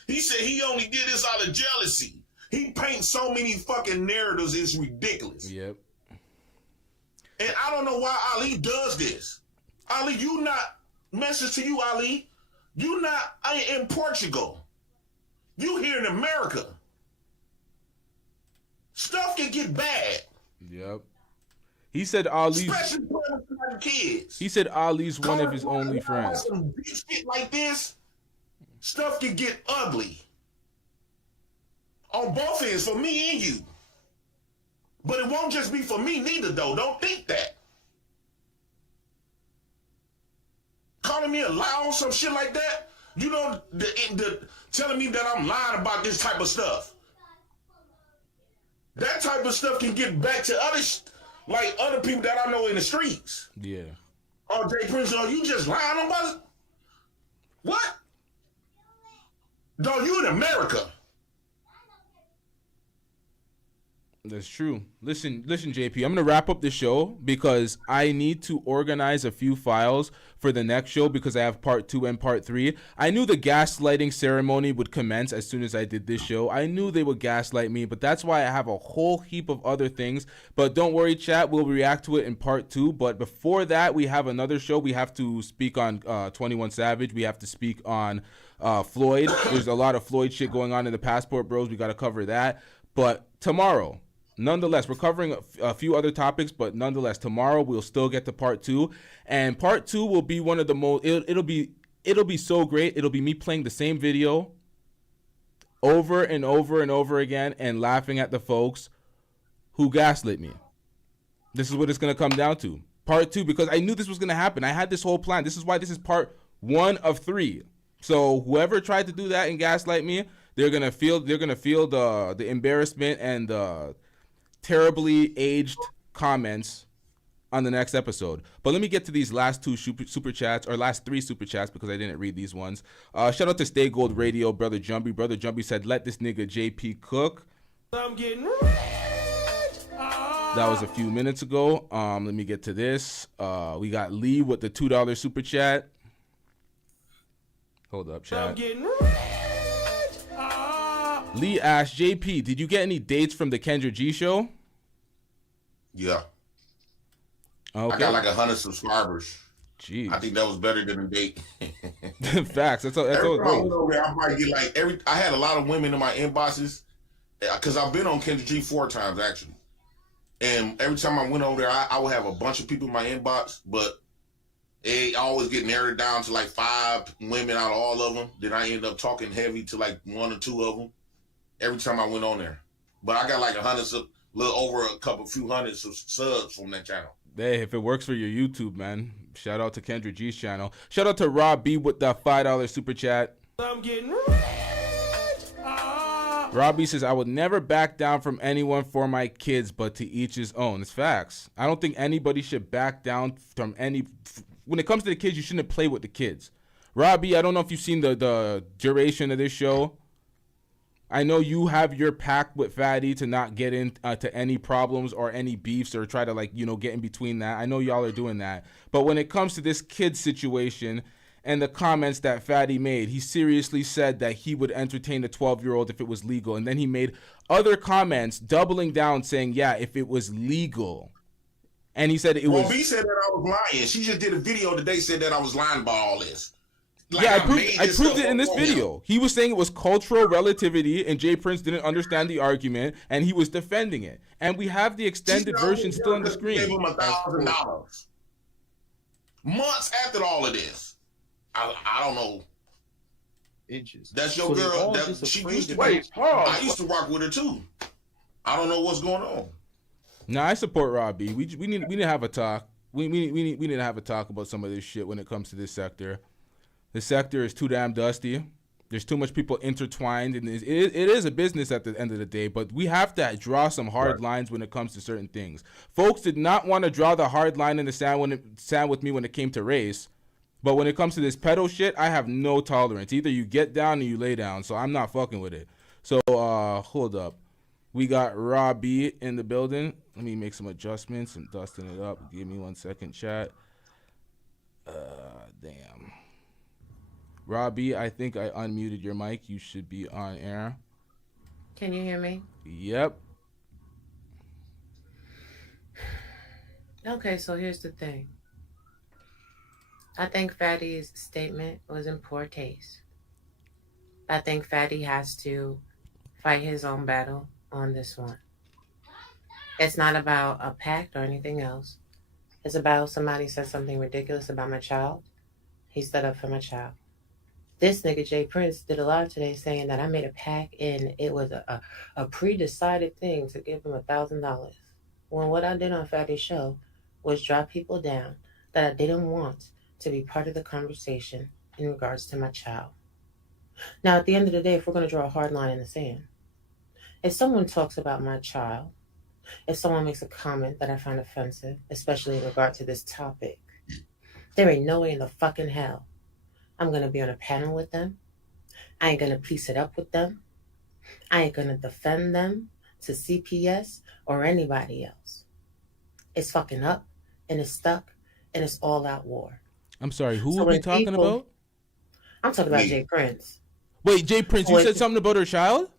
he said he only did this out of jealousy. He paints so many fucking narratives, it's ridiculous. Yep. And I don't know why Ali does this. Ali, message to you, Ali, you not in Portugal. You here in America. Stuff can get bad. Yep. He said Ali's. Especially kids. He said Ali's one of his only friends. Some big shit like this, stuff can get ugly. On both ends, for me and you. But it won't just be for me neither, though. Don't think that. Calling me a lie on some shit like that, you know, telling me that I'm lying about this type of stuff. That type of stuff can get back to other people that I know in the streets. Yeah. Oh, Jay Prince, you just lying about it? What? No, you in America. That's true. Listen, JP. I'm gonna wrap up the show because I need to organize a few files for the next show because I have part 2 and part 3. I knew the gaslighting ceremony would commence as soon as I did this show. I knew they would gaslight me, but that's why I have a whole heap of other things. But don't worry, chat. We'll react to it in part 2. But before that, we have another show. We have to speak on 21 Savage. We have to speak on Floyd. There's a lot of Floyd shit going on in the Passport Bros. We got to cover that. But tomorrow. Nonetheless, we're covering a few other topics, but nonetheless, tomorrow we'll still get to part 2, and part 2 will be one of the most. It'll be so great. It'll be me playing the same video over and over and over again and laughing at the folks who gaslit me. This is what it's gonna come down to. Part 2, because I knew this was gonna happen. I had this whole plan. This is why this is part 1 of 3. So whoever tried to do that and gaslight me, they're gonna feel the embarrassment and the terribly aged comments on the next episode. But let me get to these last 2 super chats, or last 3 super chats, because I didn't read these ones. Shout out to Stay Gold Radio, brother Jumbee. Brother Jumbee said, "Let this nigga JP cook." I'm getting rich. That was a few minutes ago. Let me get to this. We got Lee with the $2 super chat. Hold up, chat. I'm getting rich. Lee asked, "JP, did you get any dates from the Kendra G show?" Yeah. Okay. I got like 100 subscribers. Jeez. I think that was better than a date. Facts. That's all it Every time I went goes. over there, I might get like I had a lot of women in my inboxes because I've been on Kendra G 4 times actually, and every time I went over there, I would have a bunch of people in my inbox, but they always get narrowed down to like 5 women out of all of them. Then I end up talking heavy to like 1 or 2 of them every time I went on there. But I got like 100, little over a few hundred subs from that channel. Hey, if it works for your YouTube, man. Shout out to Kendra G's channel. Shout out to Rob B with the $5 super chat. I'm getting rich. Rob B says, "I would never back down from anyone for my kids, but to each his own." It's facts. I don't think anybody should back down from any. When it comes to the kids, you shouldn't play with the kids. Rob B, I don't know if you've seen the duration of this show. I know you have your pact with Fatty to not get into any problems or any beefs or try to get in between that. I know y'all are doing that. But when it comes to this kid situation and the comments that Fatty made, he seriously said that he would entertain a 12-year-old if it was legal. And then he made other comments doubling down saying, yeah, if it was legal. And he said it was... Well, B said that I was lying. She just did a video today said that I was lying about all this. Like, yeah, I proved it in this video. He was saying it was cultural relativity, and Jay Prince didn't understand the argument, and he was defending it. And we have the extended version still on the screen. Gave him $1,000 months after all of this. I don't know. Inches. That's your girl. She used to wait. I used to rock with her too. I don't know what's going on. Nah, I support Robbie. We need to have a talk. We need to have a talk about some of this shit when it comes to this sector. The sector is too damn dusty. There's too much people intertwined, and it is a business at the end of the day, but we have to draw some hard lines when it comes to certain things. Folks did not want to draw the hard line in the sand with me when it came to race, but when it comes to this pedo shit, I have no tolerance. Either you get down or you lay down, so I'm not fucking with it. So, hold up. We got Robbie in the building. Let me make some adjustments. I'm dusting it up. Give me 1 second, chat. Damn. Robbie, I think I unmuted your mic. You should be on air. Can you hear me? Yep. Okay, so here's the thing. I think Fatty's statement was in poor taste. I think Fatty has to fight his own battle on this one. It's not about a pact or anything else. It's about somebody said something ridiculous about my child. He stood up for my child. This nigga, Jay Prince, did a live today saying that I made a pact and it was a pre-decided thing to give him $1,000. When what I did on Fatty's show was drop people down that I didn't want to be part of the conversation in regards to my child. Now, at the end of the day, if we're going to draw a hard line in the sand, if someone talks about my child, if someone makes a comment that I find offensive, especially in regard to this topic, there ain't no way in the fucking hell I'm going to be on a panel with them. I ain't going to piece it up with them. I ain't going to defend them to CPS or anybody else. It's fucking up and it's stuck and it's all out war. I'm sorry, who So were we when talking people, about? I'm talking about Me. Jay Prince. Wait, Jay Prince, So you when said something about her child?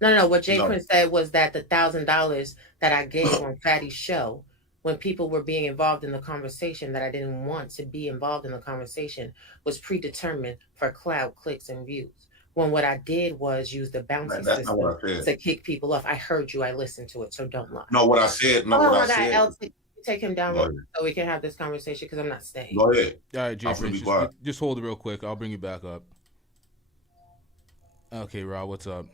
No. What Jay No. Prince said was that the $1,000 that I gave on Fatty's show, when people were being involved in the conversation that I didn't want to be involved in the conversation, was predetermined for clout, clicks, and views. When what I did was use the bounty Man, that's not system what I said. to kick people off. I heard you. I listened to it. So don't lie. No, what I said. No, Oh what my I God, said. LT, take him down Go real quick so we can have this conversation because I'm not staying. Go ahead. All right, Jay I'm finna Prince, be quiet. just hold it real quick. I'll bring you back up. Okay, Rob, what's up?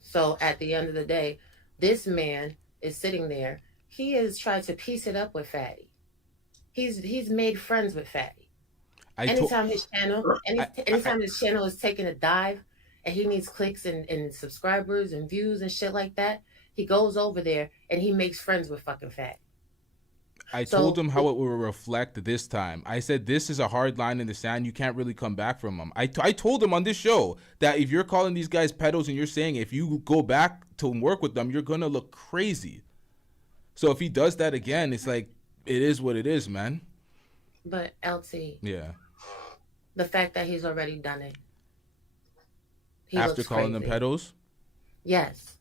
So at the end of the day, this man is sitting there. He has tried to piece it up with Fatty. He's made friends with Fatty. Anytime his channel is taking a dive and he needs clicks and subscribers and views and shit like that, he goes over there and he makes friends with fucking Fatty. I told him how it will reflect this time. I said, this is a hard line in the sand. You can't really come back from them. I told him on this show that if you're calling these guys pedos and you're saying if you go back to work with them, you're going to look crazy. So if he does that again, it's like, it is what it is, man. But LT, Yeah. the fact that he's already done it. After calling them pedos? Yes.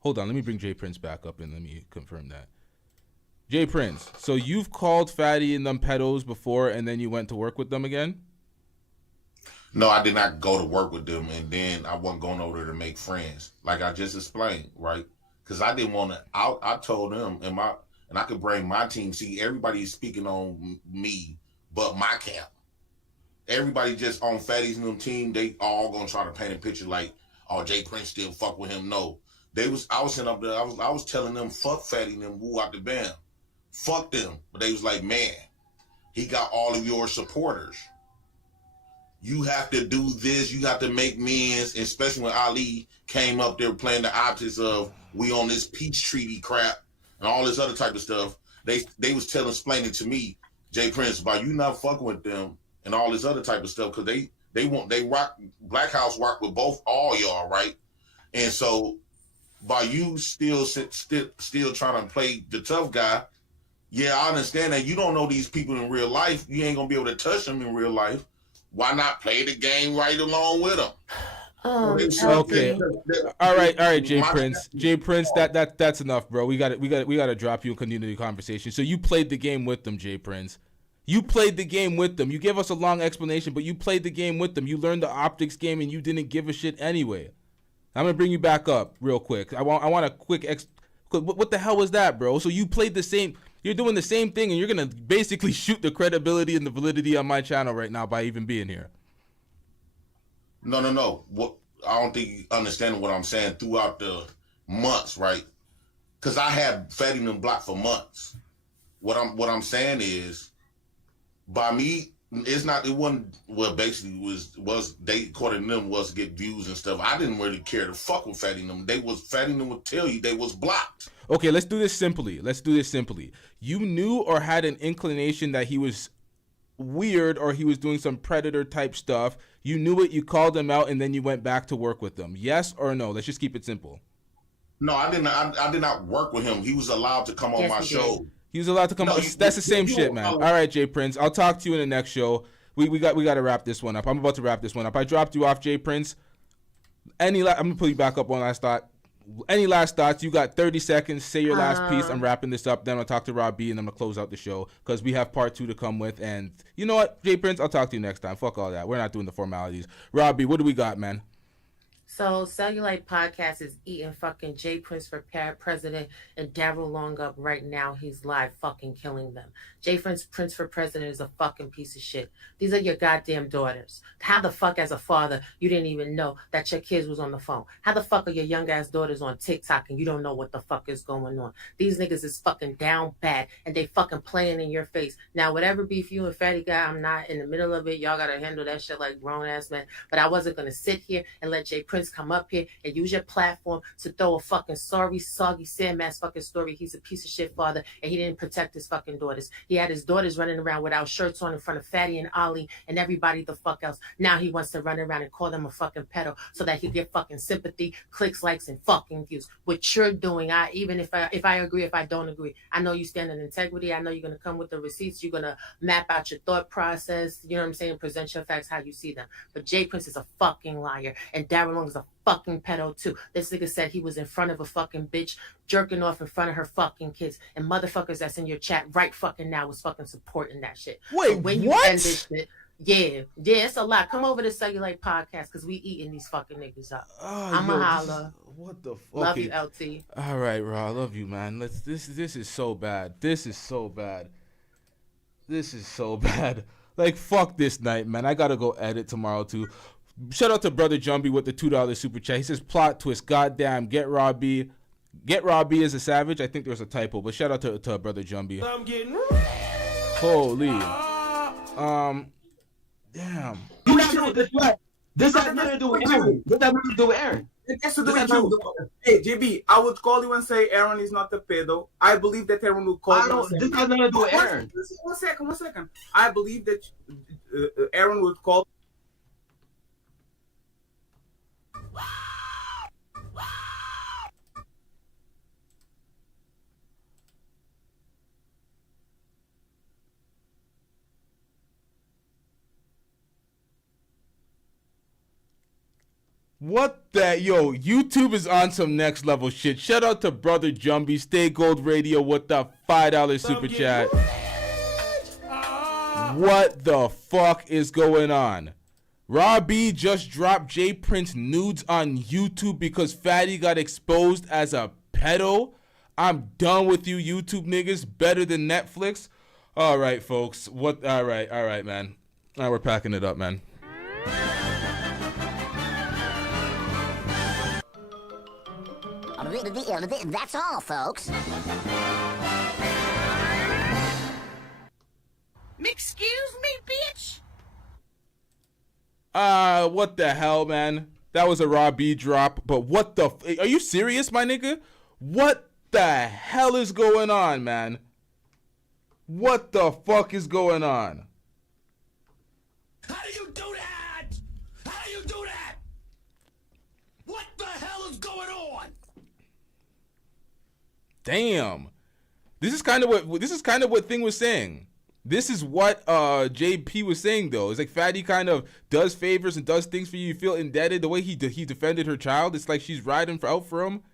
Hold on, let me bring Jay Prince back up and let me confirm that. Jay Prince, so you've called Fatty and them pedos before and then you went to work with them again? No, I did not go to work with them, and then I wasn't going over there to make friends, like I just explained, right? Because I didn't want to. I told them, and I could bring my team. See, everybody is speaking on me, but my camp. Everybody just on Fatty's new team. They all gonna try to paint a picture like, oh, Jay Prince still fuck with him. No, I was sitting up there. I was telling them, fuck Fatty and them, woo out the band. Fuck them. But they was like, man, he got all of your supporters. You have to do this. You have to make amends, especially when Ali came up there playing the optics of we on this peace treaty crap and all this other type of stuff. They was explaining to me, Jay Prince, about you not fucking with them and all this other type of stuff because they rock Black House rock with all y'all, right? And so by you still trying to play the tough guy. Yeah, I understand that you don't know these people in real life. You ain't gonna be able to touch them in real life. Why not play the game right along with them? Okay. All right, Jay Prince. Jay Prince, that's enough, bro. We got to drop you and continue the conversation. So you played the game with them, Jay Prince. You played the game with them. You gave us a long explanation, but you played the game with them. You learned the optics game, and you didn't give a shit anyway. I'm gonna bring you back up real quick. I want a quick what the hell was that, bro? So you played the same. You're doing the same thing, and you're going to basically shoot the credibility and the validity on my channel right now by even being here. No. What I don't think you understand what I'm saying throughout the months, right? Because I had Fatty them blocked for months. What I'm saying is, by me, it wasn't what basically was they according to them was to get views and stuff. I didn't really care to fuck with Fatty them. Fatty them would tell you they was blocked. Okay, let's do this simply. You knew or had an inclination that he was weird or he was doing some predator type stuff. You knew it, you called him out, and then you went back to work with them. Yes or no? Let's just keep it simple. No, I did not work with him. He was allowed to come on my show. He was allowed to come on. That's the same shit, man. All right, Jay Prince. I'll talk to you in the next show. We got to wrap this one up. I'm about to wrap this one up. I dropped you off, Jay Prince. I'm going to put you back up one last thought. Any last thoughts? You got 30 seconds. Say your last piece. I'm wrapping this up. Then I'll talk to Rob B, and I'm going to close out the show because we have part 2 to come with. And you know what, Jay Prince? I'll talk to you next time. Fuck all that. We're not doing the formalities. Rob B, what do we got, man? So Cellulite Podcast is eating fucking Jay Prince for president and Daryl Long up right now. He's live fucking killing them. Jay Prince for president is a fucking piece of shit. These are your goddamn daughters. How the fuck as a father you didn't even know that your kids was on the phone? How the fuck are your young ass daughters on TikTok and you don't know what the fuck is going on? These niggas is fucking down bad and they fucking playing in your face. Now whatever beef you and Fatty got, I'm not in the middle of it. Y'all gotta handle that shit like grown ass men. But I wasn't gonna sit here and let Jay Prince come up here and use your platform to throw a fucking sorry, soggy, sandmass fucking story. He's a piece of shit father and he didn't protect his fucking daughters. He had his daughters running around without shirts on in front of Fatty and Ollie and everybody the fuck else. Now he wants to run around and call them a fucking pedo so that he get fucking sympathy, clicks, likes, and fucking views. What you're doing, even if I agree, if I don't agree, I know you stand in integrity. I know you're gonna come with the receipts. You're gonna map out your thought process. You know what I'm saying? Present your facts how you see them. But Jay Prince is a fucking liar, and Darren Long is a fucking pedo too. This nigga said he was in front of a fucking bitch jerking off in front of her fucking kids, and motherfuckers that's in your chat right fucking now was fucking supporting that shit. Wait, so when what? You end this shit, yeah, it's a lot. Come over to Cellulite Podcast because we eating these fucking niggas up. I'ma holla. What the fuck? Love you, LT. All right, bro. I love you, man. This is so bad. This is so bad. Like, fuck this night, man. I gotta go edit tomorrow too. Shout out to brother Jumbee with the $2 super chat. He says plot twist. Goddamn, get Robbie. Get Robbie as a savage. I think there was a typo, but shout out to brother Jumbee. I'm getting Holy. Damn. This has nothing to do with Aaron. This has nothing to do with Aaron. It has to do with you. Hey, JB, I would call you and say Aaron is not a pedo. I believe that Aaron would call you and say... This has nothing to do with Aaron. One second. I believe that Aaron would call... What the yo? YouTube is on some next level shit. Shout out to brother Jumbee, Stay Gold Radio with the $5 super chat. What the fuck is going on? Robbie just dropped Jay Prince nudes on YouTube because Fatty got exposed as a pedo. I'm done with you, YouTube niggas. Better than Netflix. All right, folks. What? All right, man. All right, we're packing it up, man. That's all, folks. Excuse me, bitch? What the hell, man? That was a Raw B drop, but what the are you serious, my nigga? What the hell is going on, man? What the fuck is going on? How do you do that? How do you do that? What the hell is going on? Damn. This is kind of what Thing was saying. This is what JP was saying though. It's like Fatty kind of does favors and does things for you. You feel indebted. The way he defended her child, it's like she's riding out for him.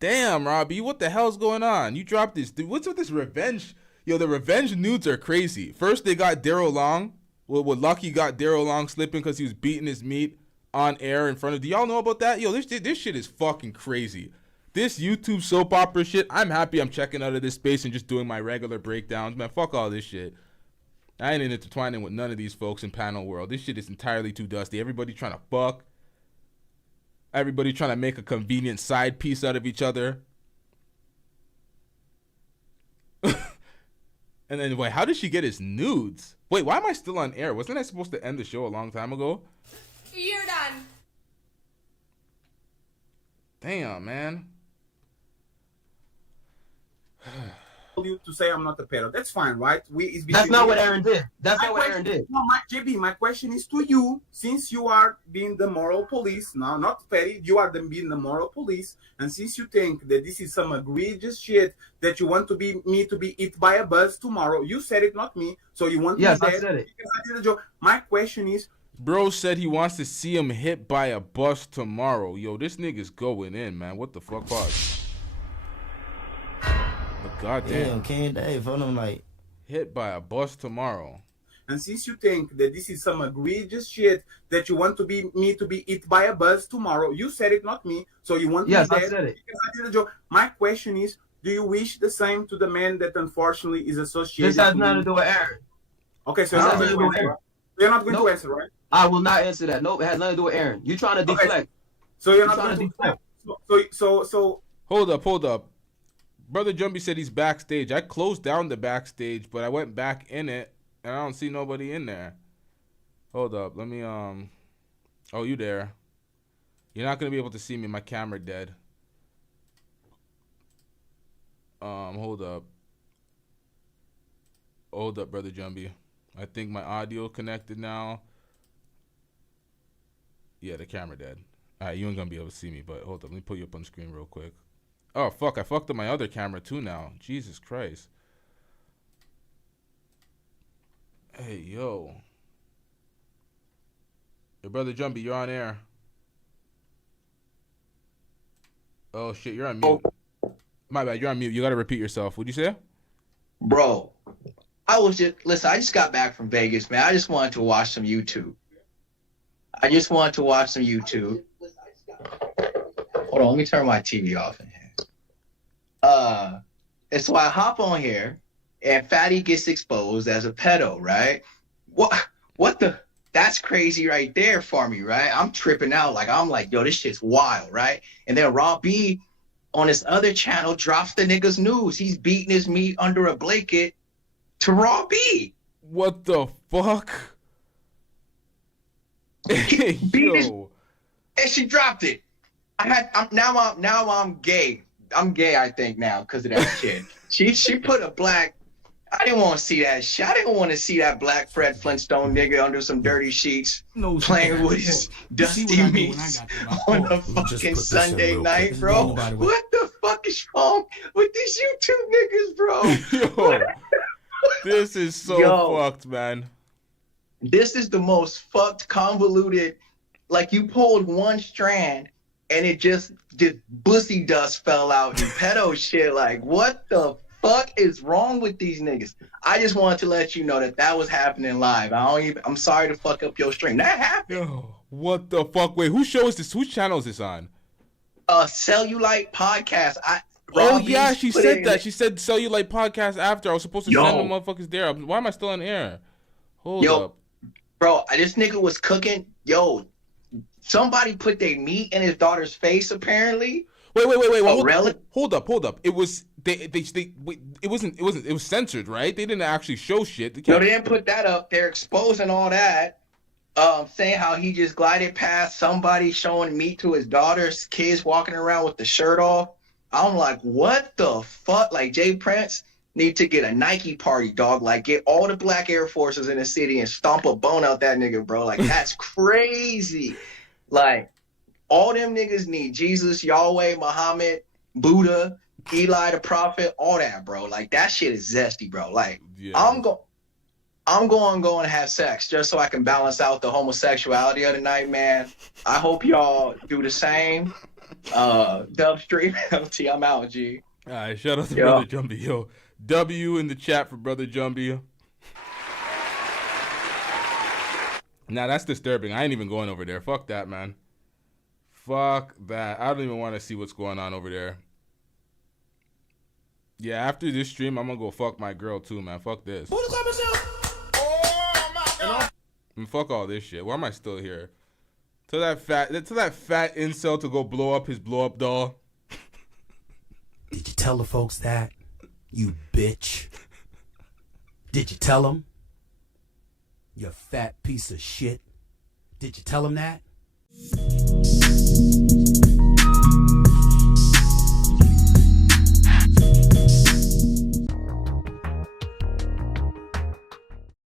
Damn, Robbie, what the hell's going on? You dropped this. Dude, what's with this revenge? Yo, the revenge nudes are crazy. First they got Daryl Long. Well, Lucky got Daryl Long slipping because he was beating his meat on air in front of. Do y'all know about that? Yo, this shit is fucking crazy. This YouTube soap opera shit, I'm happy I'm checking out of this space and just doing my regular breakdowns. Man, fuck all this shit. I ain't intertwining with none of these folks in panel world. This shit is entirely too dusty. Everybody trying to fuck. Everybody trying to make a convenient side piece out of each other. And then, wait, how did she get his nudes? Wait, why am I still on air? Wasn't I supposed to end the show a long time ago? You're done. Damn, man. you to say I'm not a pedo. That's fine, right? That's not what Aaron did. That's not what Aaron did. No, JB, my question is to you, since you are being the moral police, now not Fatty, you are being the moral police, and since you think that this is some egregious shit that you want me to be hit by a bus tomorrow, you said it, not me, so you want me Yes, dead I said it. because I did the joke. My question is, Bro said he wants to see him hit by a bus tomorrow. Yo, this nigga's going in, man. What the fuck, pause? But goddamn. Damn, Dave, for them like hit by a bus tomorrow. and since you think that this is some egregious shit that you want me to be hit by a bus tomorrow, you said it, not me, so you want Yes, me I dead said it. because I did the joke. My question is, do you wish the same to the man that unfortunately is associated? This has nothing to do with Aaron. Okay, so This you're has not nothing going to to do with answer, Aaron. right? You're not going Nope. to answer, right? I will not answer that. Nope, it has nothing to do with Aaron. You're trying to deflect. So you're You're not trying going to deflect. So Hold up. Brother Jumbee said he's backstage. I closed down the backstage, but I went back in it, and I don't see nobody in there. Hold up. Let me, Oh, you there. You're not going to be able to see me. My camera dead. Hold up. Hold up, brother Jumbee. I think my audio connected now. Yeah, the camera dead. All right, you ain't gonna be able to see me, but hold up. Let me put you up on the screen real quick. Oh, fuck. I fucked up my other camera, too, now. Jesus Christ. Hey, yo. Hey, brother Jumbee, you're on air. Oh, shit, you're on mute. My bad, you're on mute. You gotta repeat yourself. What'd you say? Bro, listen, I just got back from Vegas, man. I just wanted to watch some YouTube. Hold on, let me turn my TV off in here. And so I hop on here, and Fatty gets exposed as a pedo, right? What the? That's crazy right there for me, right? I'm tripping out. I'm like, yo, this shit's wild, right? And then Raw B on his other channel drops the nigga's news. He's beating his meat under a blanket to Raw B. What the fuck? Yo. And she dropped it. Now I'm gay. I'm gay, I think, now because of that shit. She put a black. I didn't want to see that shit. I didn't want to see that black Fred Flintstone nigga under some dirty sheets playing with his dusty meats on a fucking Sunday night, bro. What the fuck is wrong with these YouTube niggas, bro? Yo, this is so fucked, man. This is the most fucked, convoluted. Like you pulled one strand and it just bussy dust fell out and pedo shit. Like what the fuck is wrong with these niggas? I just wanted to let you know that was happening live. I'm sorry to fuck up your stream. That happened. Yo, what the fuck? Wait, whose show is this? Whose channel is this on? Cellulite Podcast. Yeah, she said that. She said Cellulite Podcast after. I was supposed to send the motherfuckers there. Why am I still on air? Hold up. Bro, this nigga was cooking. Yo, somebody put their meat in his daughter's face, apparently. Wait. Hold up. It was it was censored, right? They didn't actually show shit. No, they didn't put that up. They're exposing all that. Saying how he just glided past somebody showing meat to his daughter's kids walking around with the shirt off. I'm like, what the fuck? Like Jay Prince need to get a Nike party, dog. Like get all the black Air Forces in the city and stomp a bone out that nigga, bro. Like that's crazy. Like all them niggas need Jesus, Yahweh, Muhammad, Buddha, Eli the prophet, all that, bro. Like that shit is zesty, bro. Like I'm going to have sex just so I can balance out the homosexuality of the night, man. I hope y'all do the same. Dub Stream LT, I'm out, G. All right, shout out to Brother Jumbee. Yo, W in the chat for Brother Jumbee. Nah, that's disturbing. I ain't even going over there. Fuck that, man. Fuck that. I don't even want to see what's going on over there. Yeah, after this stream, I'm gonna go fuck my girl too, man. Fuck this. And fuck all this shit. Why am I still here? Tell that fat incel to go blow up his blow up doll. Did you tell the folks that? You bitch. Did you tell them? You fat piece of shit. Did you tell them that?